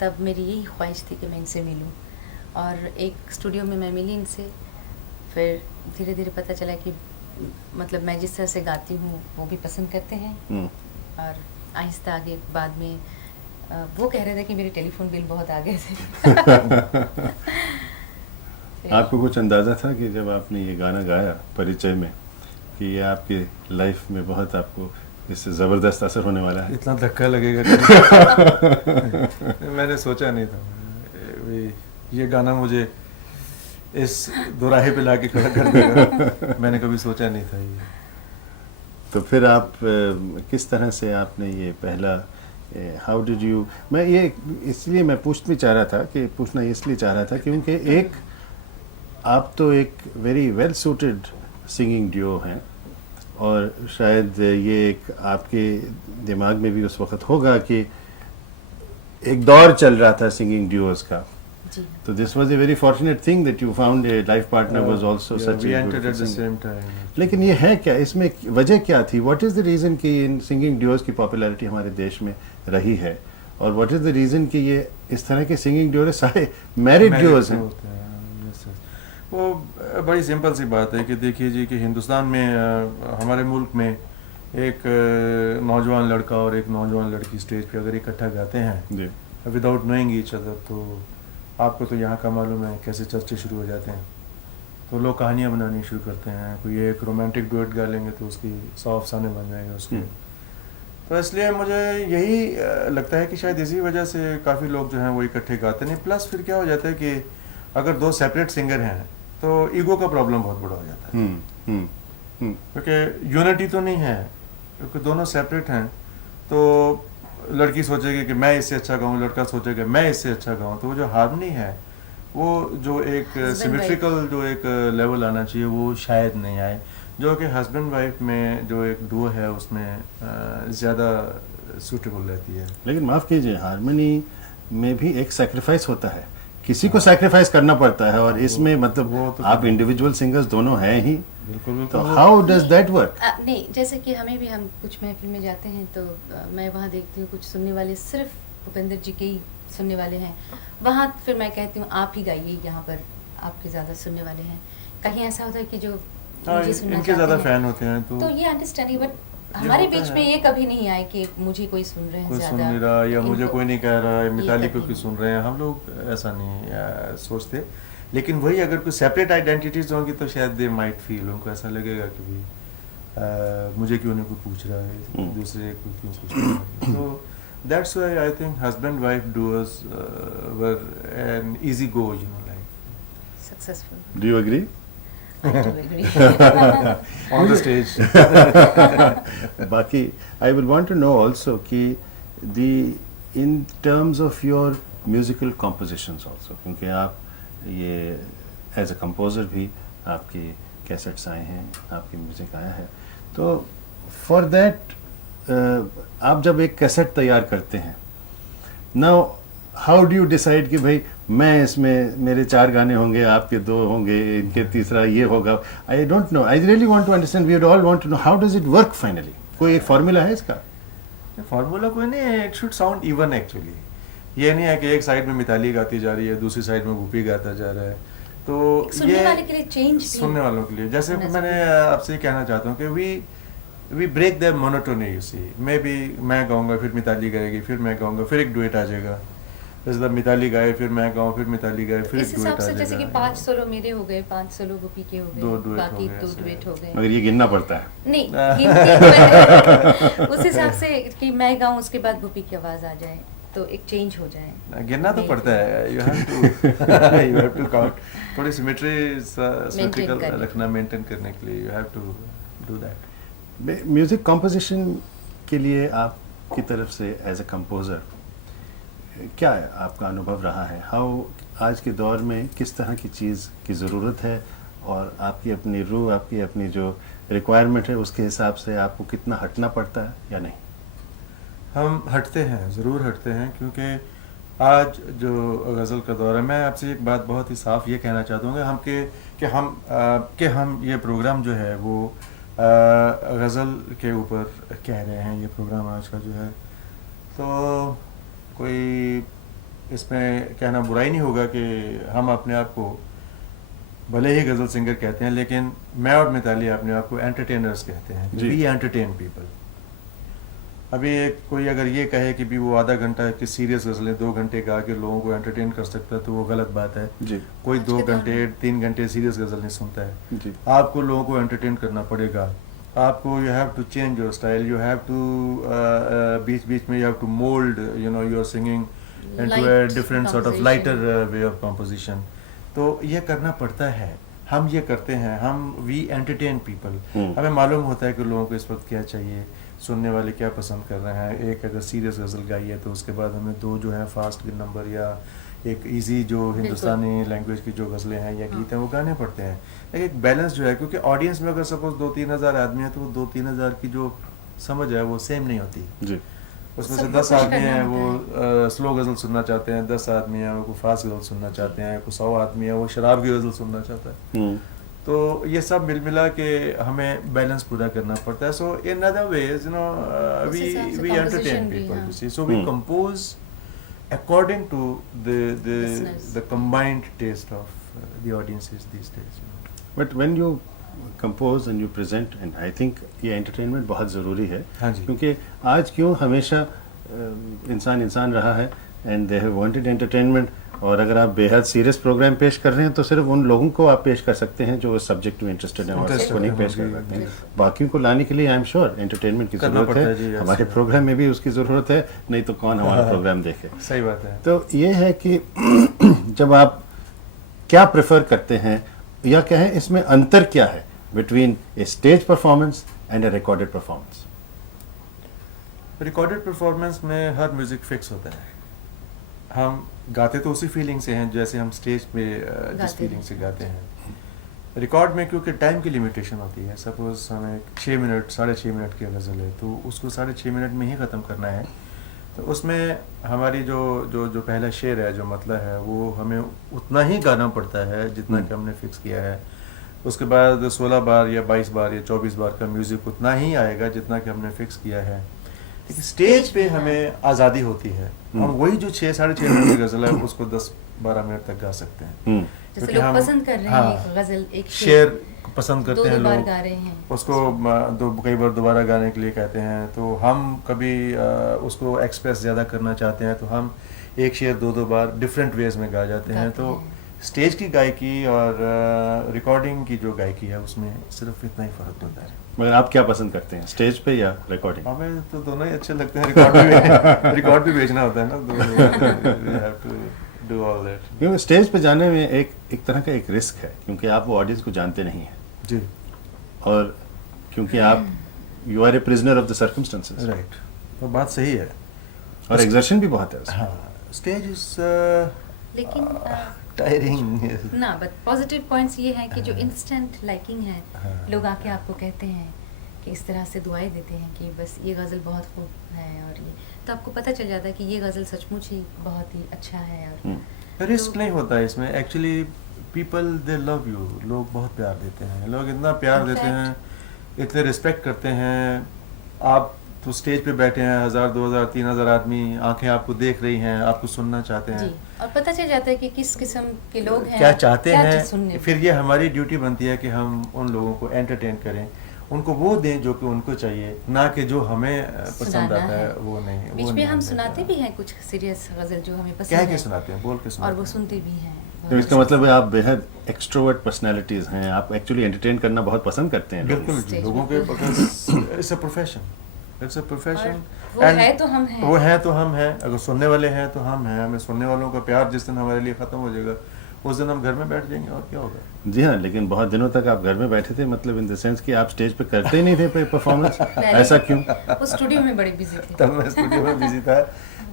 तब मेरी यही ख्वाहिश थी कि मैं इनसे मिलूं, और एक स्टूडियो में मैं मिली इनसे। फिर धीरे धीरे पता चला कि मतलब मैं जिस तरह से गाती हूँ वो भी पसंद करते हैं, और आहिस्ता आगे बाद में वो कह रहे थे कि मेरे टेलीफोन बिल बहुत आ गए थे। आपको कुछ अंदाज़ा था कि जब आपने ये गाना गाया परिचय में कि ये आपके लाइफ में बहुत आपको इससे ज़बरदस्त असर होने वाला है? इतना धक्का लगेगा मैंने सोचा नहीं था। ये गाना मुझे इस दोराहे पे लाके खड़ा कर देगा, मैंने कभी सोचा नहीं था ये। तो फिर आप किस तरह से आपने ये पहला हाउ डिड यू, मैं ये इसलिए मैं पूछना इसलिए चाह रहा था क्योंकि एक आप तो एक very well suited singing duo हैं, और शायद ये एक आपके दिमाग में भी उस वक्त होगा कि एक दौर चल रहा था सिंगिंग ड्यूओस का। जी। तो this was a very fortunate thing that you found a life partner was also such we A entered at the good. same time. लेकिन ये है क्या, इसमें वजह क्या थी? व्हाट इज़ द रीज़न कि इन सिंगिंग ड्यूओस की पॉपुलैरिटी हमारे देश में रही है, और व्हाट इज़ द रीज़न कि ये इस तरह के सिंगिंग ड्यूओ सारे मैरिड ड्यूओस हैं? होते हैं, yes, yes. वो बड़ी सिंपल सी बात है कि देखिए जी कि हिंदुस्तान में हमारे मुल्क में एक नौजवान लड़का और एक नौजवान लड़की स्टेज पे अगर इकट्ठा गाते हैं जी। विदाउट नोइंग ईच अदर, तो आपको तो यहाँ का मालूम है कैसे चर्चे शुरू हो जाते हैं। तो लोग कहानियाँ बनानी शुरू करते हैं, कोई एक रोमांटिक डुएट गा लेंगे तो उसकी 100 अफसाने बन जाएंगे उसके। तो इसलिए मुझे यही लगता है कि शायद इसी वजह से काफ़ी लोग जो हैं वो इकट्ठे गाते नहीं। प्लस फिर क्या हो जाता है कि अगर दो सेपरेट सिंगर हैं तो ईगो का प्रॉब्लम बहुत बड़ा हो जाता है, क्योंकि यूनिटी तो नहीं है, क्योंकि दोनों सेपरेट हैं। तो लड़की सोचेगी कि मैं इससे अच्छा गाऊँ, लड़का सोचेगा मैं इससे अच्छा गाऊँ, तो वो जो हार्मनी है, वो जो एक सिमेट्रिकल जो एक लेवल आना चाहिए वो शायद नहीं आए। जो कि हस्बैंड वाइफ में जो एक डुओ है उसमें ज़्यादा सूटेबल रहती है। लेकिन माफ़ कीजिए, हारमोनी में भी एक सेक्रीफाइस होता है, किसी को सेक्रीफाइस करना पड़ता है, और इसमें मतलब वो तो आप इंडिविजुअल सिंगर्स दोनों हैं ही, बिल्कुल तो बिल्कुल। How does that work? नहीं, जैसे कि हमें भी, हम कुछ महफिल में जाते हैं तो मैं वहाँ देखती हूँ कुछ सुनने वाले सिर्फ भूपेंद्र जी के ही सुनने वाले हैं, वहाँ फिर मैं कहती हूँ आप ही गाइए, यहाँ पर आपके ज़्यादा सुनने वाले हैं। कहीं ऐसा होता है कि जो हाँ, मुझे सुनना इनके ज़्यादा चाहते हैं, फैन होते हैं तो ये अंडरस्टैंडिंग, बट हमारे होता बीच है। में ये कभी नहीं आए कि मुझे कोई सुन रहे हैं कोई सुन ज़्यादा, नहीं रहा या मुझे इनको- कोई नहीं कह रहा है, मिताली को कभी क्यों सुन रहे हैं, हम लोग ऐसा नहीं सोचते। लेकिन वही अगर कोई सेपरेट आइडेंटिटीज होंगी तो शायद दे माइट फील, उनको ऐसा लगेगा कि भाई मुझे क्यों नहीं कोई पूछ रहा है, दूसरे को क्यों पूछ रहा है। तो that's why I think husband wife duos were an easy go, you know, like successful. Do you agree? I do agree. On the stage. बाकी I will want to know also कि दी in terms of your musical compositions also, क्योंकि आप ये as a composer भी आपकी cassettes आए हैं, आपकी म्यूजिक आया है, तो फॉर दैट आप जब एक कैसेट तैयार करते हैं, now how do you decide कि भाई मैं इसमें मेरे 4 गाने होंगे, आपके 2 होंगे, इनके तीसरा ये होगा? I don't know, I really want to understand, we would all want to know how does it work finally. कोई एक फार्मूला है इसका? फार्मूला कोई नहीं है, it should sound even actually. ये नहीं है कि एक साइड में मिताली गाती जा रही है, दूसरी साइड में भूपी गाता जा रहा है, तो सुनने वाले के लिए चेंज, सुनने वालों के लिए, जैसे होना मैंने चाहिए। आपसे ये कहना चाहता हूँ कि we break the monotony, you see. Maybe मैं गाऊंगा, फिर मिताली गाएगी, फिर मैं गाऊंगा, फिर एक डुएट आ जाएगा। जैसे मिताली गाए, फिर मैं गाऊं, फिर मिताली गाए, फिर इस एक हिसाब डुएट आ से जैसे कि जाएगा। 5 सोलो मेरे हो गए, 5 सोलो गोपी के हो दो गए, duet बाकी हो गए 2 ऐसे। डुएट हो गए। मगर ये गिनना पड़ता है। नहीं, गिनती उस हिसाब से कि मैं गाऊं उसके बाद भूपी की आवाज आ जाए तो एक चेंज हो जाए। गिनना तो नहीं, पड़ता है, यू हैव टू काउंट, थोड़ी सिमेट्री सिमेट्रिकल करने। रखना, मेंटेन करने के लिए you have to do that. Music composition के लिए आपकी तरफ से एज अ कंपोजर क्या है आपका अनुभव रहा है? हाउ आज के दौर में किस तरह की चीज़ की ज़रूरत है, और आपकी अपनी रूह, आपकी अपनी जो रिक्वायरमेंट है उसके हिसाब से आपको कितना हटना पड़ता है या नहीं? हम हटते हैं, ज़रूर हटते हैं, क्योंकि आज जो गज़ल का दौर है, मैं आपसे एक बात बहुत ही साफ ये कहना चाहता हूँ कि हम ये प्रोग्राम जो है वो गज़ल के ऊपर कह रहे हैं, ये प्रोग्राम आज का जो है, तो कोई इसमें कहना बुराई नहीं होगा कि हम अपने आप को भले ही गज़ल सिंगर कहते हैं, लेकिन मैं और मिताली अपने आप को एंटरटेनर्स कहते हैं। जी। We entertain people. अभी कोई अगर ये कहे कि भी वो आधा घंटा की सीरियस गज़लें 2 घंटे गा के लोगों को एंटरटेन कर सकता है, तो वो गलत बात है। जी कोई आज 2 के दौर घंटे में। 3 घंटे सीरियस गज़ल नहीं सुनता है। जी आपको लोगों को एंटरटेन करना पड़ेगा, आपको you have to change your style, you have to बीच बीच में you have to mould, you know, your singing into a Light different sort of composition. Lighter way of composition. तो ये करना पड़ता है, हम ये करते हैं, हम वी एंटरटेन पीपल। हमें मालूम होता है कि लोगों को इस वक्त क्या चाहिए, सुनने वाले क्या पसंद कर रहे हैं। एक अगर सीरियस गज़ल गाई है तो उसके बाद हमें 2 जो है फास्ट नंबर या एक इजी जो हिंदुस्तानी लैंग्वेज की जो गज़लें हैं या गीत हैं वो गाने पड़ते हैं। एक बैलेंस जो है, क्योंकि ऑडियंस में अगर सपोज 2-3 हज़ार आदमी है तो वो 2-3 हज़ार की जो समझ है वो सेम नहीं होती। जी उसमें से सबको 10 खुश आदमी करना हैं होता वो स्लो गज़ल सुनना चाहते हैं, 10 आदमी हैं वो फास्ट गज़ल सुनना चाहते हैं, कोई 100 आदमी है वो शराब की गज़ल सुनना चाहता है। तो ये सब मिल मिला के हमें बैलेंस पूरा करना पड़ता है। So in other ways, you know, उस हिसाब से वी composition एंटरटेन भी, पीपल, हाँ। You see. So we compose according to Listeners. the combined taste of the audiences these days, you know. But when you compose and you present, and I think ये entertainment बहुत ज़रूरी है, हाँ जी। क्योंकि आज क्यों हमेशा इंसान रहा है and they have wanted entertainment, और अगर आप बेहद सीरियस प्रोग्राम पेश कर रहे हैं तो सिर्फ उन लोगों को आप पेश कर सकते हैं जो सब्जेक्ट में इंटरेस्टेड हैं, और Interested उसको नहीं हैं, पेश कर जी, सकते जी। हैं। बाकियों को लाने के लिए आई एम श्योर एंटरटेनमेंट की करना ज़रूरत पड़ता है, जी, है, yes, हमारे sir. प्रोग्राम में भी उसकी ज़रूरत है, नहीं तो कौन हमारा प्रोग्राम देखे। सही बात है। तो ये है कि जब आप क्या प्रेफर करते हैं, या कहें इसमें अंतर क्या है between a stage performance and A recorded performance? Recorded performance में हर म्यूजिक फिक्स होता है। हम गाते तो उसी फीलिंग से हैं जैसे हम स्टेज पे जिस गाते फीलिंग हैं। से गाते हैं। रिकॉर्ड में क्योंकि टाइम की लिमिटेशन होती है, सपोज हमें 6 मिनट 6.5 मिनट की गज़ल है तो उसको 6.5 मिनट में ही ख़त्म करना है, तो उसमें हमारी जो जो जो पहला शेर है, जो मतलब है, वो हमें उतना ही गाना पड़ता है जितना कि हमने फिक्स किया है। उसके बाद 16 बार या 22 बार या 24 बार का म्यूज़िक उतना ही आएगा जितना कि हमने फिक्स किया है। लेकिन स्टेज पे हमें आज़ादी होती है, हम वही जो 6-6.5 मिनट की गज़ल है उसको 10-12 मिनट तक गा सकते हैं। जैसे क्योंकि लोग हम- पसंद कर रहे हैं हाँ, एक गजल, एक शेर को पसंद करते हैं दो बार लोग, गा रहे हैं उसको कई बार दोबारा गाने के लिए कहते हैं। तो हम कभी उसको एक्सप्रेस ज़्यादा करना चाहते हैं तो हम एक शेर 2 बार डिफरेंट वेज में गा जाते हैं। गाते तो हैं। स्टेज की गायकी और रिकॉर्डिंग की जो गायकी है उसमें सिर्फ इतना ही फ़र्क होता है। मगर आप क्या पसंद करते हैं, स्टेज पे या रिकॉर्डिंग? हमें तो दोनों ही अच्छे लगते हैं। रिकॉर्ड भी बेचना होता है ना, तो we have to do all that। क्योंकि स्टेज पे जाने में एक तरह का एक रिस्क है, क्योंकि आप वो ऑडियंस को जानते नहीं हैं, जी, और क्योंकि आप you are a prisoner of the circumstances, right, तो बात सही है। और एग्जर्शन भी बहुत है उसमें। हाँ, स्टेज इज लेकिन टायरिंग। ना, बट पॉजिटिव पॉइंट्स ये हैं कि जो इंस्टेंट लाइकिंग है, हाँ। लोग आके आपको कहते हैं कि इस तरह से दुआएं देते हैं कि बस ये गज़ल बहुत खूब है, और ये तो आपको पता चल जाता है कि ये गज़ल सचमुच ही बहुत ही अच्छा है। और रिस्क नहीं होता है इसमें, actually people they love you, लोग बहुत प्यार देते हैं, लोग इतना प्यार In देते fact- हैं, इतने रिस्पेक्ट करते हैं। आप तो स्टेज पे बैठे हैं, 1000 2000 3000 आदमी, आंखें आपको देख रही हैं, आपको सुनना चाहते हैं, जी, और पता चल जाता है कि किस किस्म के लोग हैं, क्या चाहते क्या हैं। चीज़ सुनने फिर ये हमारी ड्यूटी बनती है कि हम उन लोगों को एंटरटेन करें, उनको वो दें जो कि उनको चाहिए, ना कि जो हमें पसंद सुनाना आता है है। वो नहीं। बीच वो में नहीं हम देते सुनाते हैं। भी हैं कुछ सीरियस गज़ल जो हमें पसंद कह है, के सुनाते हैं, बोल के और सुनाते वो हैं। सुनते भी हैं। तो इसका मतलब है आप बेहद एक्सट्रोवर्ट पर्सनालिटीज हैं, आप एक्चुअली एंटरटेन करना बहुत पसंद करते हैं। बिल्कुल जी, Stage लोगों पे के it's a profession, it's a profession. और वो है तो हम हैं। वो है तो हम हैं, अगर सुनने वाले हैं तो हम हैं। हमें सुनने वालों का प्यार जिस दिन हमारे लिए ख़त्म हो जाएगा, उस दिन हम घर में बैठ जाएंगे, और क्या होगा। जी हाँ, लेकिन बहुत दिनों तक आप घर में बैठे थे, मतलब इन द सेंस कि आप स्टेज पे करते ही नहीं थे परफॉर्मेंस, ऐसा क्यों? वो स्टूडियो में बड़े बिजी थे। तब मैं स्टूडियो में बिजी था।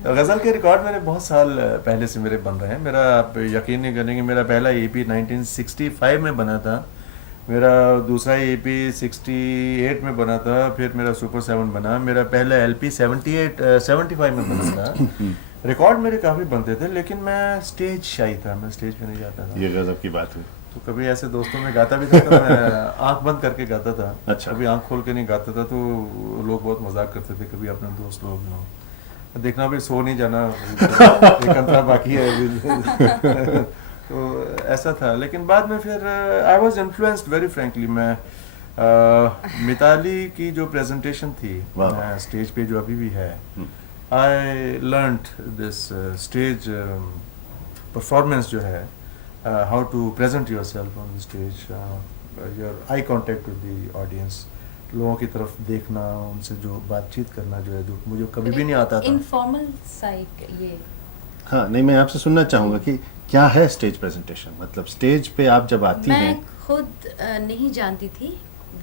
तो गज़ल के रिकॉर्ड मेरे बहुत साल पहले से मेरे बन रहे हैं। मेरा, आप यकीन नहीं करेंगे, मेरा पहला EP 1965 में बना था, मेरा दूसरा EP 68 में बना था, फिर मेरा सुपर 7 बना, मेरा पहला LP 75 में बना था। रिकॉर्ड मेरे काफ़ी बनते थे, लेकिन मैं स्टेज शाई था, मैं स्टेज पे नहीं जाता था। ये गजब की बात हुई। तो कभी ऐसे दोस्तों में गाता भी था तो मैं आंख बंद करके गाता था। अच्छा। कभी आंख खोल के नहीं गाता था, तो लोग बहुत मजाक करते थे, कभी अपने दोस्त लोग हों, देखना भी सो नहीं जाना, एक अंतरा बाकी है अभी। तो ऐसा था। लेकिन बाद में फिर I was influenced very frankly. मैं मिताली की जो प्रेजेंटेशन थी वाह। स्टेज पे जो अभी भी है, I learned this stage performance जो है, how to present yourself on the stage, your eye contact with the audience, लोगों की तरफ देखना, उनसे जो बातचीत करना, जो है, जो मुझे कभी भी नहीं आता था। इनफॉर्मल साइड ये। हाँ, नहीं, मैं आपसे सुनना चाहूँगा कि क्या है स्टेज प्रेजेंटेशन, मतलब स्टेज पे आप जब आती हैं। मैं खुद नहीं जानती थी,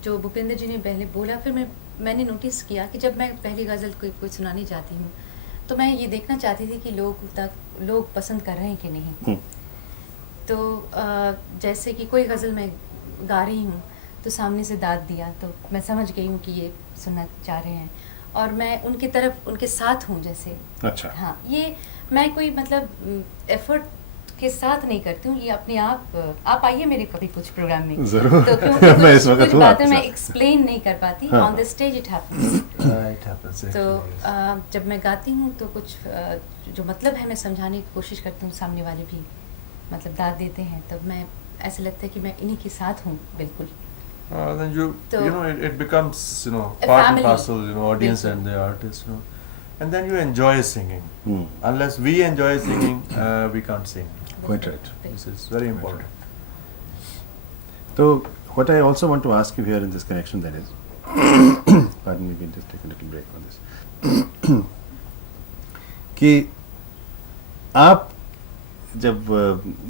जो भूपेंद्र जी ने पहले बोला, फिर मैंने नोटिस किया कि जब मैं पहली गज़ल कोई सुनानी चाहती हूँ तो मैं ये देखना चाहती थी कि लोग पसंद कर रहे हैं कि नहीं। तो जैसे कि कोई गज़ल मैं गा रही हूँ तो सामने से दाद दिया, तो मैं समझ गई हूँ कि ये सुनना चाह रहे हैं, और मैं उनकी तरफ उनके साथ हूँ जैसे। अच्छा। हाँ, ये मैं कोई मतलब एफर्ट के साथ नहीं करती हूँ, ये अपने आप आइए मेरे कभी कुछ प्रोग्राम में। जरूर। तो क्योंकि मैं इस वक्त कुछ हूँ बातें आपके मैं साथ। एक्सप्लेन नहीं कर पाती, हाँ। On the stage it happens. It happens, तो actually, जब मैं गाती हूँ तो कुछ जो मतलब है मैं समझाने की कोशिश करती हूँ, सामने वाले भी मतलब दाद देते हैं, तब मैं ऐसा लगता है कि मैं इन्हीं के साथ हूँ बिल्कुल। yes. Then you तो- you know it becomes A part and family. parcel, audience बिल्कुल। and the artist, and then you enjoy singing. Hmm. Unless we enjoy singing, we can't sing. Quite right. This is very important. So what I also want to ask you here in this connection then is, pardon me, we'll just take a little break on this. कि आप जब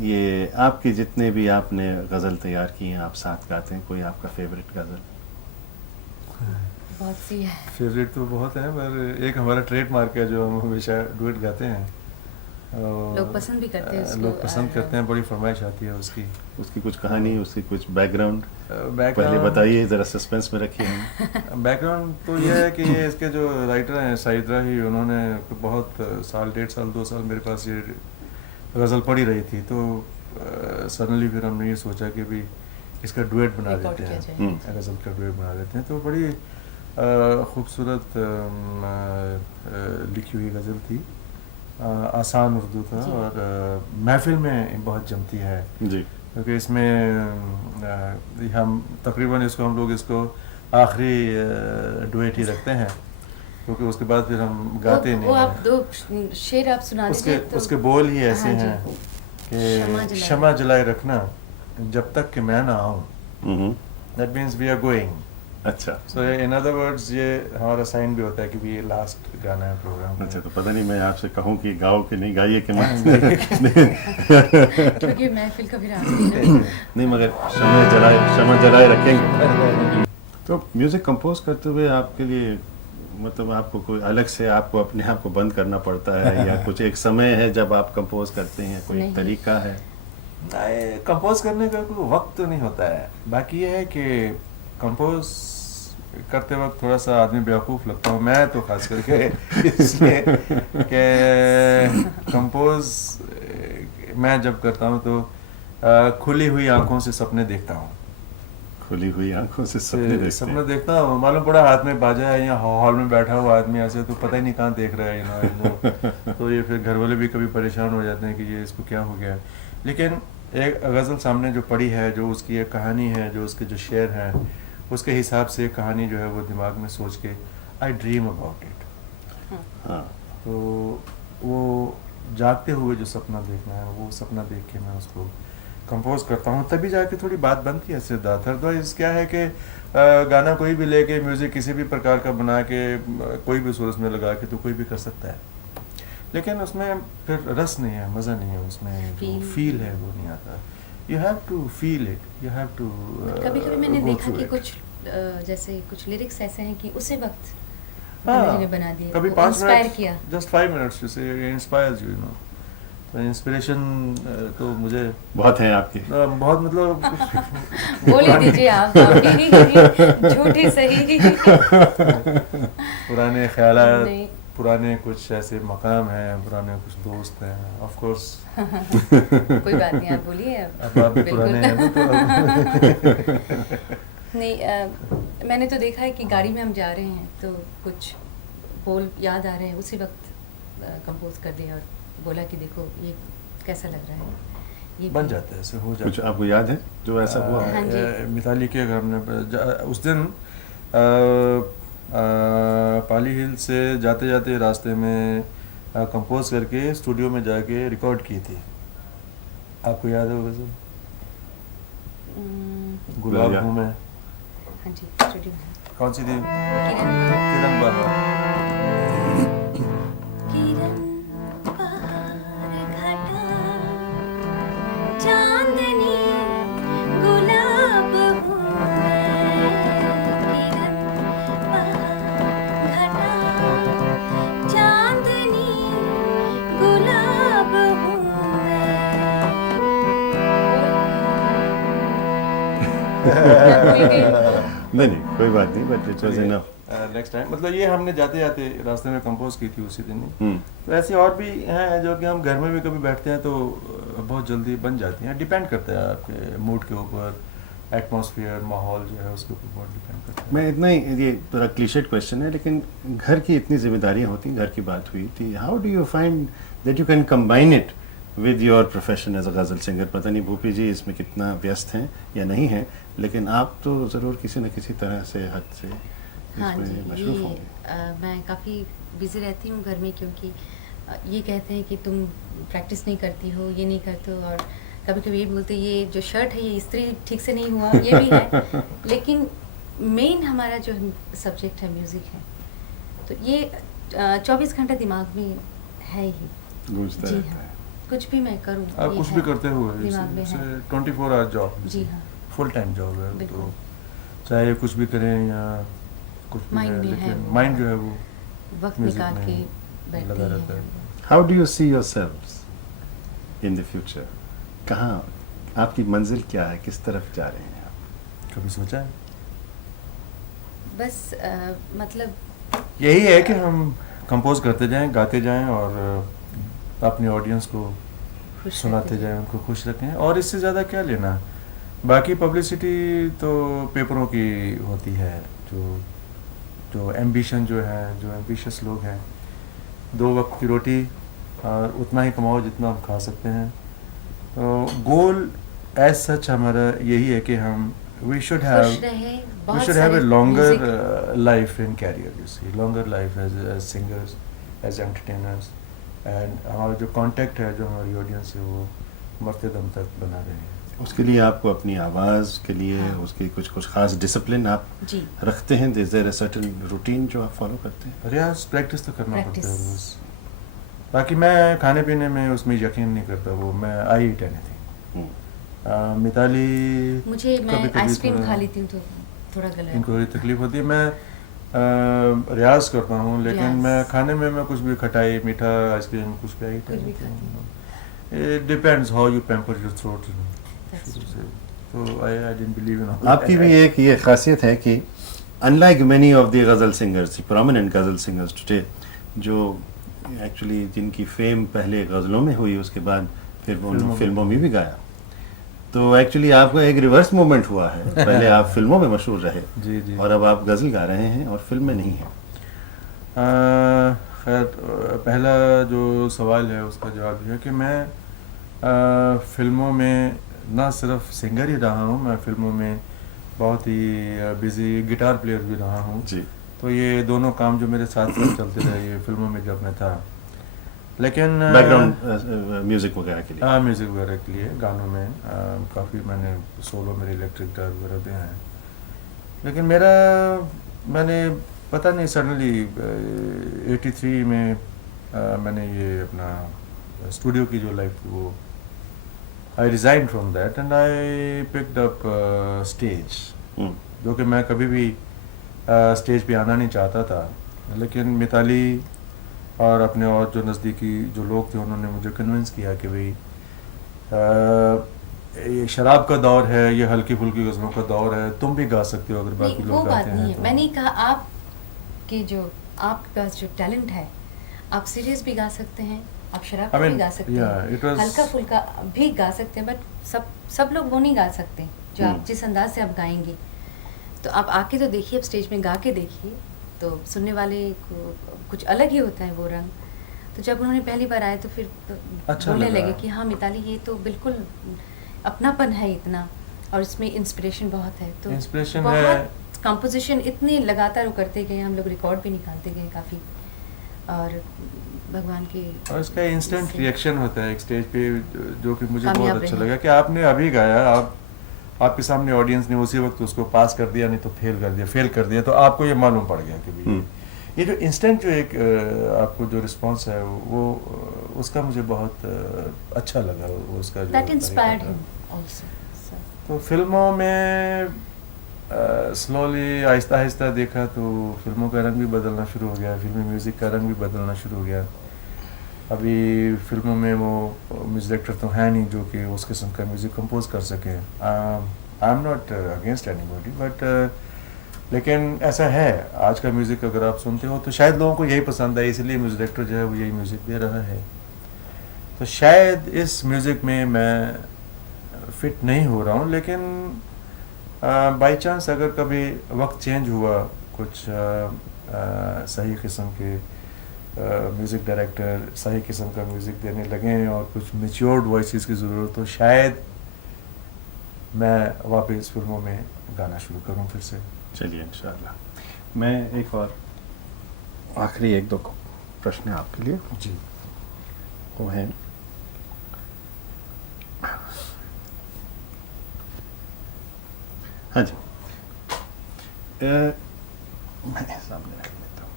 ये आपके जितने भी आपने गज़ल तैयार किए हैं, आप साथ गाते हैं, कोई आपका फेवरेट गज़ल? बहुत सी है। फेवरेट तो बहुत है, पर एक हमारा ट्रेडमार्क है जो हम हमेशा डुएट गाते हैं। लोग पसंद भी करते हैं उसको, लोग पसंद और- करते हैं, बड़ी फरमाइश आती है उसकी। उसकी कुछ कहानी, उसकी कुछ बैकग्राउंड पहले बैकग्राउंड बताइए, ज़रा सस्पेंस में रखिए हम। बैकग्राउंड तो ये है कि ये इसके जो राइटर हैं साइद राही, उन्होंने बहुत साल, 1.5 साल 2 साल मेरे पास ये गज़ल पढ़ी रही थी, तो सडनली फिर हमने ये सोचा कि भी इसका डुएट बना Record देते किया हैं, जाए। गज़ल का डुएट बना देते हैं। तो बड़ी खूबसूरत लिखी हुई गज़ल थी, आसान उर्दू था जी। और महफिल में बहुत जमती है, जी। क्योंकि इसमें हम तकरीबन हम लोग इसको आखिरी डुएट ही रखते हैं, क्योंकि उसके बाद फिर हम गाते वो नहीं आप हैं। 2 शेर आप सुना उसके दीजिए तो उसके बोल ही ऐसे हाँ जी। हैं क्षमा कि जलाए क्षमा जलाए रखना जब तक कि मैं ना आऊँ, hmm. That means we are going. अच्छा। सो इन अदर वर्ड्स ये हमारा साइन भी होता है कि भी ये लास्ट गाना है प्रोग्राम का। अच्छा, तो पता नहीं मैं आपसे कहूँ कि गाओ कि नहीं, गाइए कि मत। क्योंकि महफिल का भी आखिरी ना। नहीं, मगर क्षमा जलाए रखेंगे। तो म्यूज़िक कंपोज करते हुए आपके लिए मतलब आपको कोई अलग से आपको अपने आप को बंद करना पड़ता है, या कुछ एक समय है जब आप कंपोज करते हैं, कोई नहीं। तरीका है? कंपोज करने का कोई वक्त तो नहीं होता है, बाकी ये है कि कंपोज करते वक्त थोड़ा सा आदमी बेवकूफ़ लगता हूँ मैं तो, खास करके इसलिए कि कंपोज मैं जब करता हूँ तो खुली हुई आंखों से सपने देखता हूँ। खुली हुई आंखों से सपने देखते हैं। सपने देखता हूँ, मालूम पड़ा हाथ में बाजा है या हॉल में बैठा हुआ आदमी ऐसे, तो पता ही नहीं कहाँ देख रहा है ये तो ये फिर घर वाले भी कभी परेशान हो जाते हैं कि ये इसको क्या हो गया। लेकिन एक गज़ल सामने जो पड़ी है, जो उसकी एक कहानी है, जो उसके जो शेर हैं, उसके हिसाब से कहानी जो है वो दिमाग में सोच के आई ड्रीम अबाउट इट। हाँ। तो वो जागते हुए जो सपना देखना है, वो सपना देख के मैं उसको कंपोज करता हूँ, तभी जाके थोड़ी बात बनती है सिद्धार्थ। अदरवाइज क्या है कि गाना कोई भी लेके, म्यूज़िक किसी भी प्रकार का बना के, कोई भी सुर उसमें लगा के तो कोई भी कर सकता है, लेकिन उसमें फिर रस नहीं है, मज़ा नहीं है, उसमें जो फील है वो नहीं आता। You have to feel it, you have to. कभी-कभी मैंने देखा कि कुछ जैसे कुछ लिरिक्स ऐसे हैं कि उसी वक्त बंदे ने बना दिए, कभी वो 5 इंस्पायर मिनट, किया। जस्ट 5 मिनट्स से इंस्पायर्स यू नो। तो इंस्पिरेशन तो मुझे बहुत हैं आपके। बहुत, मतलब बोल ही दीजिए आप भी, झूठी सही। पुराने ख्यालात, नहीं। पुराने कुछ ऐसे मकाम हैं, पुराने कुछ दोस्त हैं, ऑफ कोर्स। कोई बात नहीं, आप बोलिए। अब आप भी बिल्कुल। पुराने हैं ना, तो नहीं, मैंने तो देखा है कि गाड़ी में हम जा रहे हैं तो कुछ बोल याद आ रहे हैं, उसी वक्त कंपोज कर दिया और बोला कि देखो ये कैसा लग रहा है, ये बन भी- जाता है, ऐसे हो जाता है। कुछ आपको याद है जो ऐसा हुआ? हाँ जी। मिताली के घर हमने उस दिन पाली हिल से जाते जाते रास्ते में कंपोज करके स्टूडियो में जाके रिकॉर्ड की थी। आपको याद है वो गज़ल? गुलाब याद। हूँ मैं, हाँ जी, स्टूडियो में। कौन सी थी? किरण किरण बाबा। किरण पार घटा, चांदनी गुलाब हूँ मैं। किरण पार घटा, चांदनी गुलाब हूँ मैं। नहीं, कोई बात नहीं, but it was enough. Next time, मतलब ये हमने जाते जाते रास्ते में कंपोज की थी उसी दिन ही। तो ऐसी और भी हैं जो कि हम घर में भी कभी बैठते हैं तो बहुत जल्दी बन जाती हैं। डिपेंड करता है आपके मूड के ऊपर, एटमॉस्फेयर, माहौल जो है उसके ऊपर बहुत डिपेंड करता है। मैं इतना ही, ये थोड़ा क्लीशेड क्वेश्चन है, लेकिन घर की इतनी जिम्मेदारियां होती हैं, घर की बात हुई थी, how do you find that you can combine it with your profession as a ghazal singer? पता नहीं भूपी जी इसमें कितना व्यस्त हैं या नहीं हैं, लेकिन आप तो ज़रूर किसी न किसी तरह से हद से हाँ इसमें जी, मशरूफ ये होंगे। मैं काफ़ी बिज़ी रहती हूँ घर में, क्योंकि ये कहते हैं कि तुम प्रैक्टिस नहीं करती हो, ये नहीं करते हो, और कभी कभी ये बोलते हैं ये जो शर्ट है ये इस्त्री ठीक से नहीं हुआ, ये भी है। लेकिन मेन हमारा जो सब्जेक्ट है म्यूज़िक है, तो ये 24 घंटा दिमाग में है ही। गूंजता जी रहता हाँ, है। कुछ भी मैं करूँ आप ये कुछ है, भी करते हुए दिमाग में है। 24 आवर जॉब, जी हाँ, फुल टाइम जॉब है, बिल्कुल। तो चाहे कुछ भी करें या कुछ भी माइंड है, में है लेकिन वो। माइंड जो है वो वक्त म्यूजिक निकाल में के बैठते लगा रहता हैं। है। How do you see yourselves in the future? कहाँ आपकी मंजिल क्या है, किस तरफ जा रहे हैं आप? कभी सोचा है? बस मतलब यही है कि हम कंपोज करते जाएं, गाते जाएं और अपनी ऑडियंस को खुश सुनाते रहते जाएं, उनको खुश रखें, और इससे ज़्यादा क्या लेना। बाकी पब्लिसिटी तो पेपरों की होती है। जो एम्बिशन जो है, जो एम्बिशियस लोग हैं, 2 वक्त की रोटी और उतना ही कमाओ जितना हम खा सकते हैं। तो गोल एज सच हमारा यही है कि हम वी शुड हैव खुश रहे, we बहुत should have a सारे longer music- life in career, you see, longer life as singers, as entertainers, and हमारा जो contact है, जो हमारी audience है, वो मरते दम तक बना रहे हैं। उसके लिए आपको अपनी आवाज़ के लिए हाँ। उसकी कुछ खास डिसिप्लिन आप जी रखते हैं? Is there a certain routine जो आप फॉलो करते हैं? रियाज प्रैक्टिस तो करना पड़ता है Practice. रोज। बाकी मैं खाने पीने में उसमें यकीन नहीं करता, वो मैं आई ईट एनीथिंग। मिताली मुझे मैं कभी-कभी आइसक्रीम थोड़ा- खा लेती हूँ तो थोड़ा गला इनको थोड़ी तकलीफ होती है। मैं रियाज करता हूँ, लेकिन रियाज। मैं खाने में मैं कुछ भी खटाई, मीठा, आइसक्रीम कुछ भी आई कुछ भी खाती it depends how you pamper your throat That's शुरू true. से। तो आई डिडंट बिलीव इन आपकी भी एक ये खासियत है कि unlike many of the ghazal singers, prominent ghazal singers today, जो एक्चुअली जिनकी फेम पहले गज़लों में हुई, उसके बाद फिर वो फिल्मों में भी गाया, तो एक्चुअली आपका एक रिवर्स मूवमेंट हुआ है। पहले आप फिल्मों में मशहूर रहे जी जी। और अब आप गज़ल गा रहे हैं और फिल्म में नहीं हैं। खैर, पहला जो सवाल है उसका जवाब ये है कि मैं फिल्मों में ना सिर्फ सिंगर ही रहा हूँ, मैं फिल्मों में बहुत ही बिजी गिटार प्लेयर भी रहा हूँ। जी। तो ये दोनों काम जो मेरे साथ साथ चलते रहे ये फिल्मों में जब मैं था, लेकिन बैकग्राउंड म्यूजिक वगैरह के लिए? हाँ, म्यूज़िक वगैरह के लिए गानों में काफ़ी मैंने सोलो मेरे इलेक्ट्रिक गिटार वगैरह दिए हैं। लेकिन मैंने पता नहीं सडनली 83 में मैंने ये अपना स्टूडियो की जो लाइफ थी वो I resign from that and I picked up stage, जो कि मैं कभी भी स्टेज पे आना नहीं चाहता था। लेकिन मिताली और अपने और जो नज़दीकी जो लोग थे उन्होंने मुझे कन्विंस किया कि भाई ये शराब का दौर है, ये हल्की फुल्की गज़लों का दौर है, तुम भी गा सकते हो अगर बाकी नहीं, वो लोग बात गाते नहीं हैं है। तो। मैंने कहा आपके आपके पास जो टैलेंट है, आप सीरियस भी गा सकते हैं, आप शराब I भी mean, गा सकते yeah, हैं, it was- हल्का फुल्का भी गा सकते हैं, बट सब लोग वो नहीं गा सकते जो आप जिस अंदाज से आप गाएंगे। तो आप आके तो देखिए, अब स्टेज में गा के देखिए, तो सुनने वाले को कुछ अलग ही होता है वो रंग। तो जब उन्होंने पहली बार आए तो फिर अच्छा बोलने लगा। लगे कि हाँ मिताली, ये तो बिल्कुल अपनापन है इतना, और इसमें इंस्पिरेशन बहुत है। तो Inspiration बहुत है। कंपोजिशन इतने लगातार वो करते गए, हम लोग रिकॉर्ड भी निकालते गए काफ़ी, और भगवान की और इसका इंस्टेंट इससे- रिएक्शन होता है एक स्टेज पे, जो कि मुझे कामयाब बहुत अच्छा रहे। लगा कि आपने अभी गाया, आपके सामने ऑडियंस ने उसी वक्त उसको पास कर दिया, नहीं तो फेल कर दिया, तो आपको ये मालूम पड़ गया कि भाई ये जो इंस्टेंट जो एक आपको जो रिस्पांस है वो उसका मुझे बहुत अच्छा लगा, वो उसका जो दैट तरीका इंस्पायर्ड था। Him also. तो फिल्मों में स्लोली आहिस्ता आहिस्ता देखा तो फिल्मों का रंग भी बदलना शुरू हो गया, फिल्मी म्यूज़िक का रंग भी बदलना शुरू हो गया। अभी फिल्मों में वो म्यूज़िक डायरेक्टर तो है नहीं जो कि उस किस्म का म्यूज़िक कंपोज कर सके। I am not against anybody, but लेकिन ऐसा है, आज का म्यूज़िक अगर आप सुनते हो तो शायद लोगों को यही पसंद है, इसलिए म्यूज़िक डायरेक्टर जो है वो यही म्यूज़िक दे रहा है। तो शायद इस म्यूज़िक में मैं फिट नहीं हो रहा हूँ, लेकिन बाई चांस अगर कभी वक्त चेंज हुआ, कुछ सही किस्म के म्यूज़िक डायरेक्टर सही किस्म का म्यूज़िक देने लगे और कुछ मैच्योर्ड वॉइसेस की ज़रूरत हो, शायद मैं वापस फिल्मों में गाना शुरू करूँ फिर से। चलिए इंशाल्लाह। मैं एक और आखिरी 1-2 प्रश्न आपके लिए, जी। वो है हाँ जी, मैं सामने रख लेता हूँ।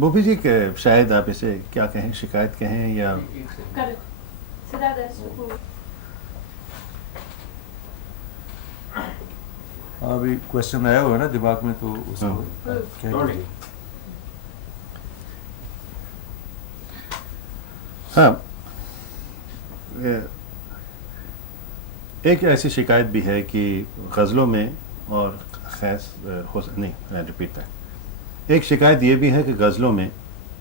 बॉबी जी के शायद आप इसे क्या कहें, शिकायत कहें या अभी क्वेश्चन आया हुआ है ना दिमाग में, तो उसको क्या कीजिए? हाँ, एक ऐसी शिकायत भी है कि गज़लों में और खैर हो नहीं रिपीट दैट, एक शिकायत ये भी है कि गज़लों में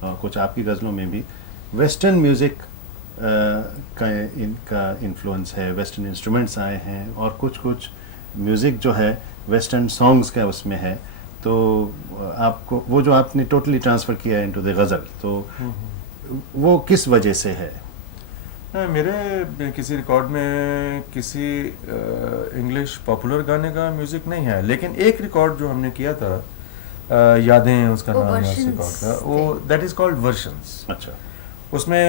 और कुछ आपकी गज़लों में भी वेस्टर्न म्यूज़िक का इनका इन्फ्लुएंस है, वेस्टर्न इंस्ट्रूमेंट्स आए हैं और कुछ कुछ म्यूज़िक जो है वेस्टर्न सॉन्ग्स का उसमें है। तो आपको वो जो आपने टोटली ट्रांसफ़र किया है इनटू द गज़ल, तो वो किस वजह से है? मेरे किसी रिकॉर्ड में किसी इंग्लिश पॉपुलर गाने का म्यूजिक नहीं है, लेकिन एक रिकॉर्ड जो हमने किया था यादें उसका वो नाम है उस versions रिकॉर्ड का, वो थे। That is called versions. अच्छा। उसमें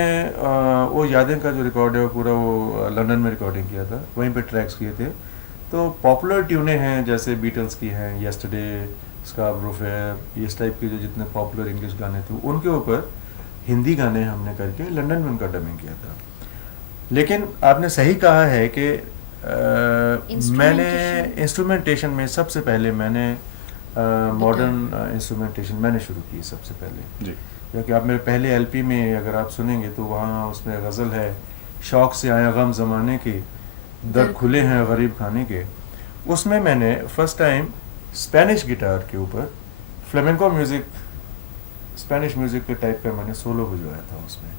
वो यादें का जो रिकॉर्ड है वो पूरा वो लंदन में रिकॉर्डिंग किया था, वहीं पे ट्रैक्स किए थे। तो पॉपुलर ट्यूनें हैं जैसे बीटल्स की हैं, यस्टरडे, स्कार्बरो फेयर, इस टाइप के जो जितने पॉपुलर इंग्लिश गाने थे उनके ऊपर हिंदी गाने हमने करके लंदन में उनका डबिंग किया था। लेकिन आपने सही कहा है कि मैंने इंस्ट्रूमेंटेशन में सबसे पहले मैंने मॉडर्न इंस्ट्रूमेंटेशन मैंने शुरू की सबसे पहले जी। क्योंकि आप मेरे पहले एलपी में अगर आप सुनेंगे तो वहाँ उसमें गज़ल है, शौक़ से आया गम ज़माने के, दर खुले हैं गरीब खाने के। उसमें मैंने फर्स्ट टाइम स्पेनिश गिटार के ऊपर फ्लेमेंको म्यूज़िक, स्पेनिश म्यूज़िक के टाइप का मैंने सोलो बजवाया था उसमें।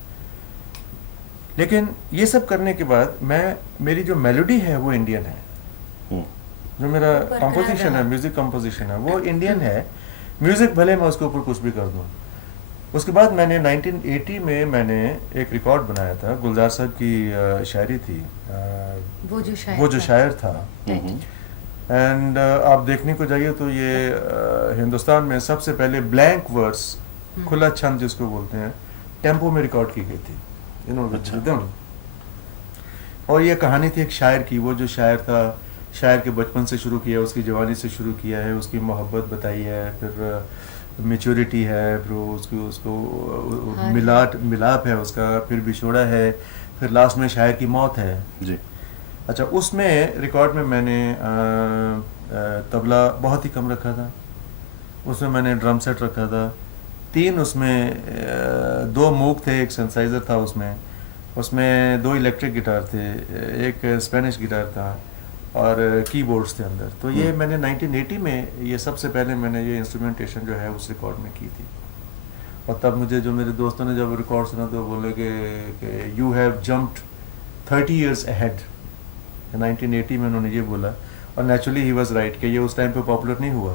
लेकिन ये सब करने के बाद मेरी जो मेलोडी है वो इंडियन है, जो मेरा कंपोजिशन है, म्यूज़िक कंपोजिशन है वो इंडियन है। म्यूज़िक भले मैं उसके ऊपर कुछ भी कर दूँ। उसके बाद मैंने 1980 में मैंने एक रिकॉर्ड बनाया था, गुलजार साहब की शायरी थी, वो जो शायर था। एंड आप देखने को जाइए तो ये हिंदुस्तान में सबसे पहले ब्लैंक वर्स, खुला छंद जिसको बोलते हैं, टेम्पो में रिकॉर्ड की गई थी, यू नो, विद रिदम। और ये कहानी थी एक शायर की, वो जो शायर था, शायर के बचपन से शुरू किया, उसकी जवानी से शुरू किया है, उसकी मोहब्बत बताई है, फिर मैच्योरिटी है, फिर उसको मिलाप है उसका, फिर बिछोड़ा है, फिर लास्ट में शायर की मौत है जी। अच्छा, उसमें रिकॉर्ड में मैंने तबला बहुत ही कम रखा था, उसमें मैंने ड्रम सेट रखा था, 3 उसमें 2 मूक थे, एक सिंथेसाइज़र था उसमें 2 इलेक्ट्रिक गिटार थे, एक स्पेनिश गिटार था और कीबोर्ड्स थे अंदर। तो ये मैंने 1980 में ये सबसे पहले मैंने ये इंस्ट्रूमेंटेशन जो है उस रिकॉर्ड में की थी। और तब मुझे जो मेरे दोस्तों ने जब रिकॉर्ड सुना तो बोले कि you have jumped 30 years ahead। 1980 में उन्होंने ये बोला, और नेचुरली ही वाज राइट कि ये उस टाइम पे पॉपुलर नहीं हुआ।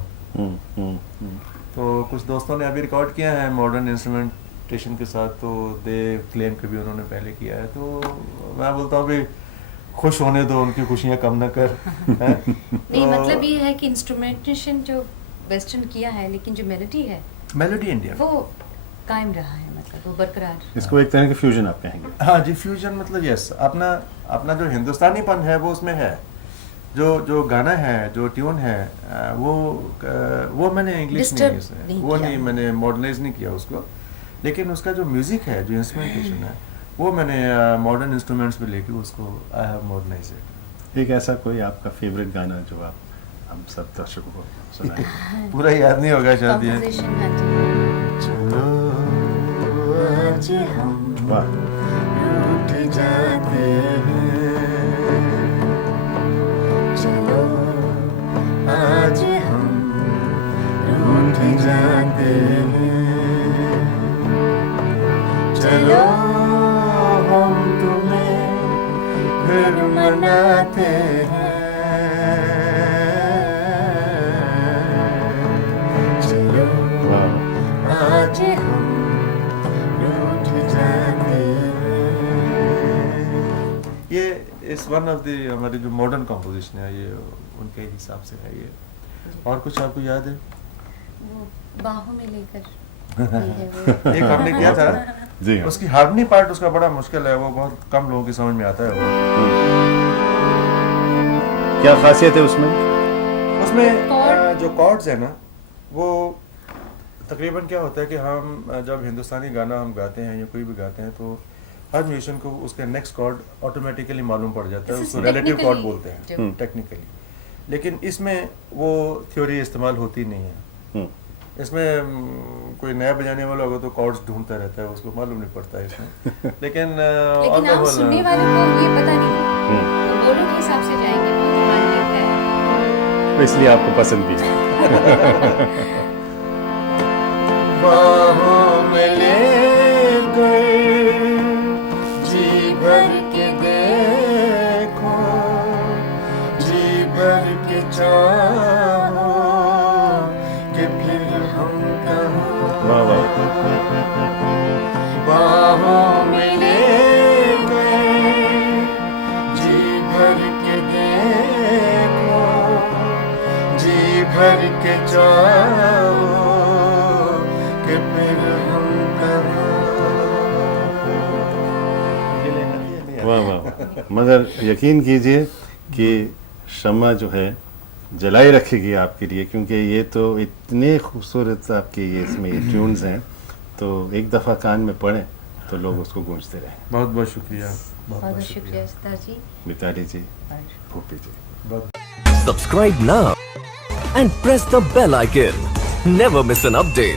तो कुछ दोस्तों ने अभी रिकॉर्ड किया है मॉडर्न इंस्ट्रूमेंटेशन के साथ, तो दे क्लेम कि भी उन्होंने पहले किया है। तो मैं बोलता हूँ भी खुश होने दो, उनकी खुशियाँ कम न कर। नहीं, मतलब ये है कि इंस्ट्रूमेंटेशन जो वेस्टर्न किया है, लेकिन जो मेलोडी है, मेलोडी इंडियन, वो कायम रहा है, मतलब वो बरकरार। इसको एक तरह के फ्यूजन आप कहेंगे? हाँ जी, फ्यूजन मतलब यस, अपना जो हिंदुस्तानीपन है वो उसमें है, जो गाना है, जो ट्यून है, वो मैंने इंग्लिश नहीं, वो नहीं, मैंने मॉडर्नाइज नहीं किया उसको, लेकिन उसका जो म्यूजिक है, जो इंस्ट्रूमेंटेशन है, वो मैंने मॉडर्न इंस्ट्रूमेंट्स में लेके उसको आई हैव मॉडर्नाइज्ड। एक ऐसा कोई आपका फेवरेट गाना जो आप हम सब दर्शकों को सुनाएं? पूरा याद नहीं होगा शायद ये। कंपोजिशन है जी। चलो आज हम वाह, रूठ जाते हैं, चलो आज हम रूठ जाते हैं, चलो हम तुम्हें फिर मनाते हैं, चलो आज हम रूठ जाते हैं। ये इस वन ऑफ द हमारी जो मॉडर्न कंपोजिशन है, ये उनके हिसाब से है ये। और कुछ आपको याद है? वो बाहों में लेकर ये है वो। एक हमने किया था जी हाँ। उसकी हार्मनी पार्ट उसका बड़ा मुश्किल है, वो बहुत कम लोगों की समझ में आता है वो। क्या खासियत है उसमें? उसमें जो कॉर्ड्स है ना, वो तकरीबन क्या होता है कि हम जब हिंदुस्तानी गाना हम गाते हैं या कोई भी गाते हैं तो हर म्यूजिशियन को उसके नेक्स्ट कॉर्ड ऑटोमेटिकली मालूम पड़ जाता है, उसको रिलेटिव कॉर्ड बोलते हैं टेक्निकली। लेकिन इसमें वो थ्योरी इस्तेमाल होती नहीं है, इसमें कोई नया बजाने वाला होगा तो कॉर्ड्स ढूंढता रहता है, उसको मालूम नहीं पड़ता है इसमें। लेकिन और लेकिन क्या आम बोलना? सुनने वाले को ये पता नहीं, हम्म, तो बोलों के हिसाब से जाएंगे, बहुत रोमांटिक है। तो इसलिए आपको पसंद भी है। बाहों में लेकर जी भर के देखो, जी भर के चाहो कि फिर हम कहाँ। वाह वाह। बाहों में लेकर जी भर के देखो, जी भर के चाहो कि फिर हम कहाँ। वाह वाह। मगर यकीन कीजिए कि शम्मा जो है जलाई रखेगी आपके लिए, क्योंकि ये तो इतने खूबसूरत आपके ये इसमें ये ट्यून्स हैं, तो एक दफ़ा कान में पड़े तो लोग उसको गूंजते रहे। बहुत बहुत शुक्रिया, बहुत बहुत बहुत शुक्रिया सिद्धार्थ जी। मिताली जी, और भूपी जी। बहुत Subscribe now and press the bell icon. Never miss an update.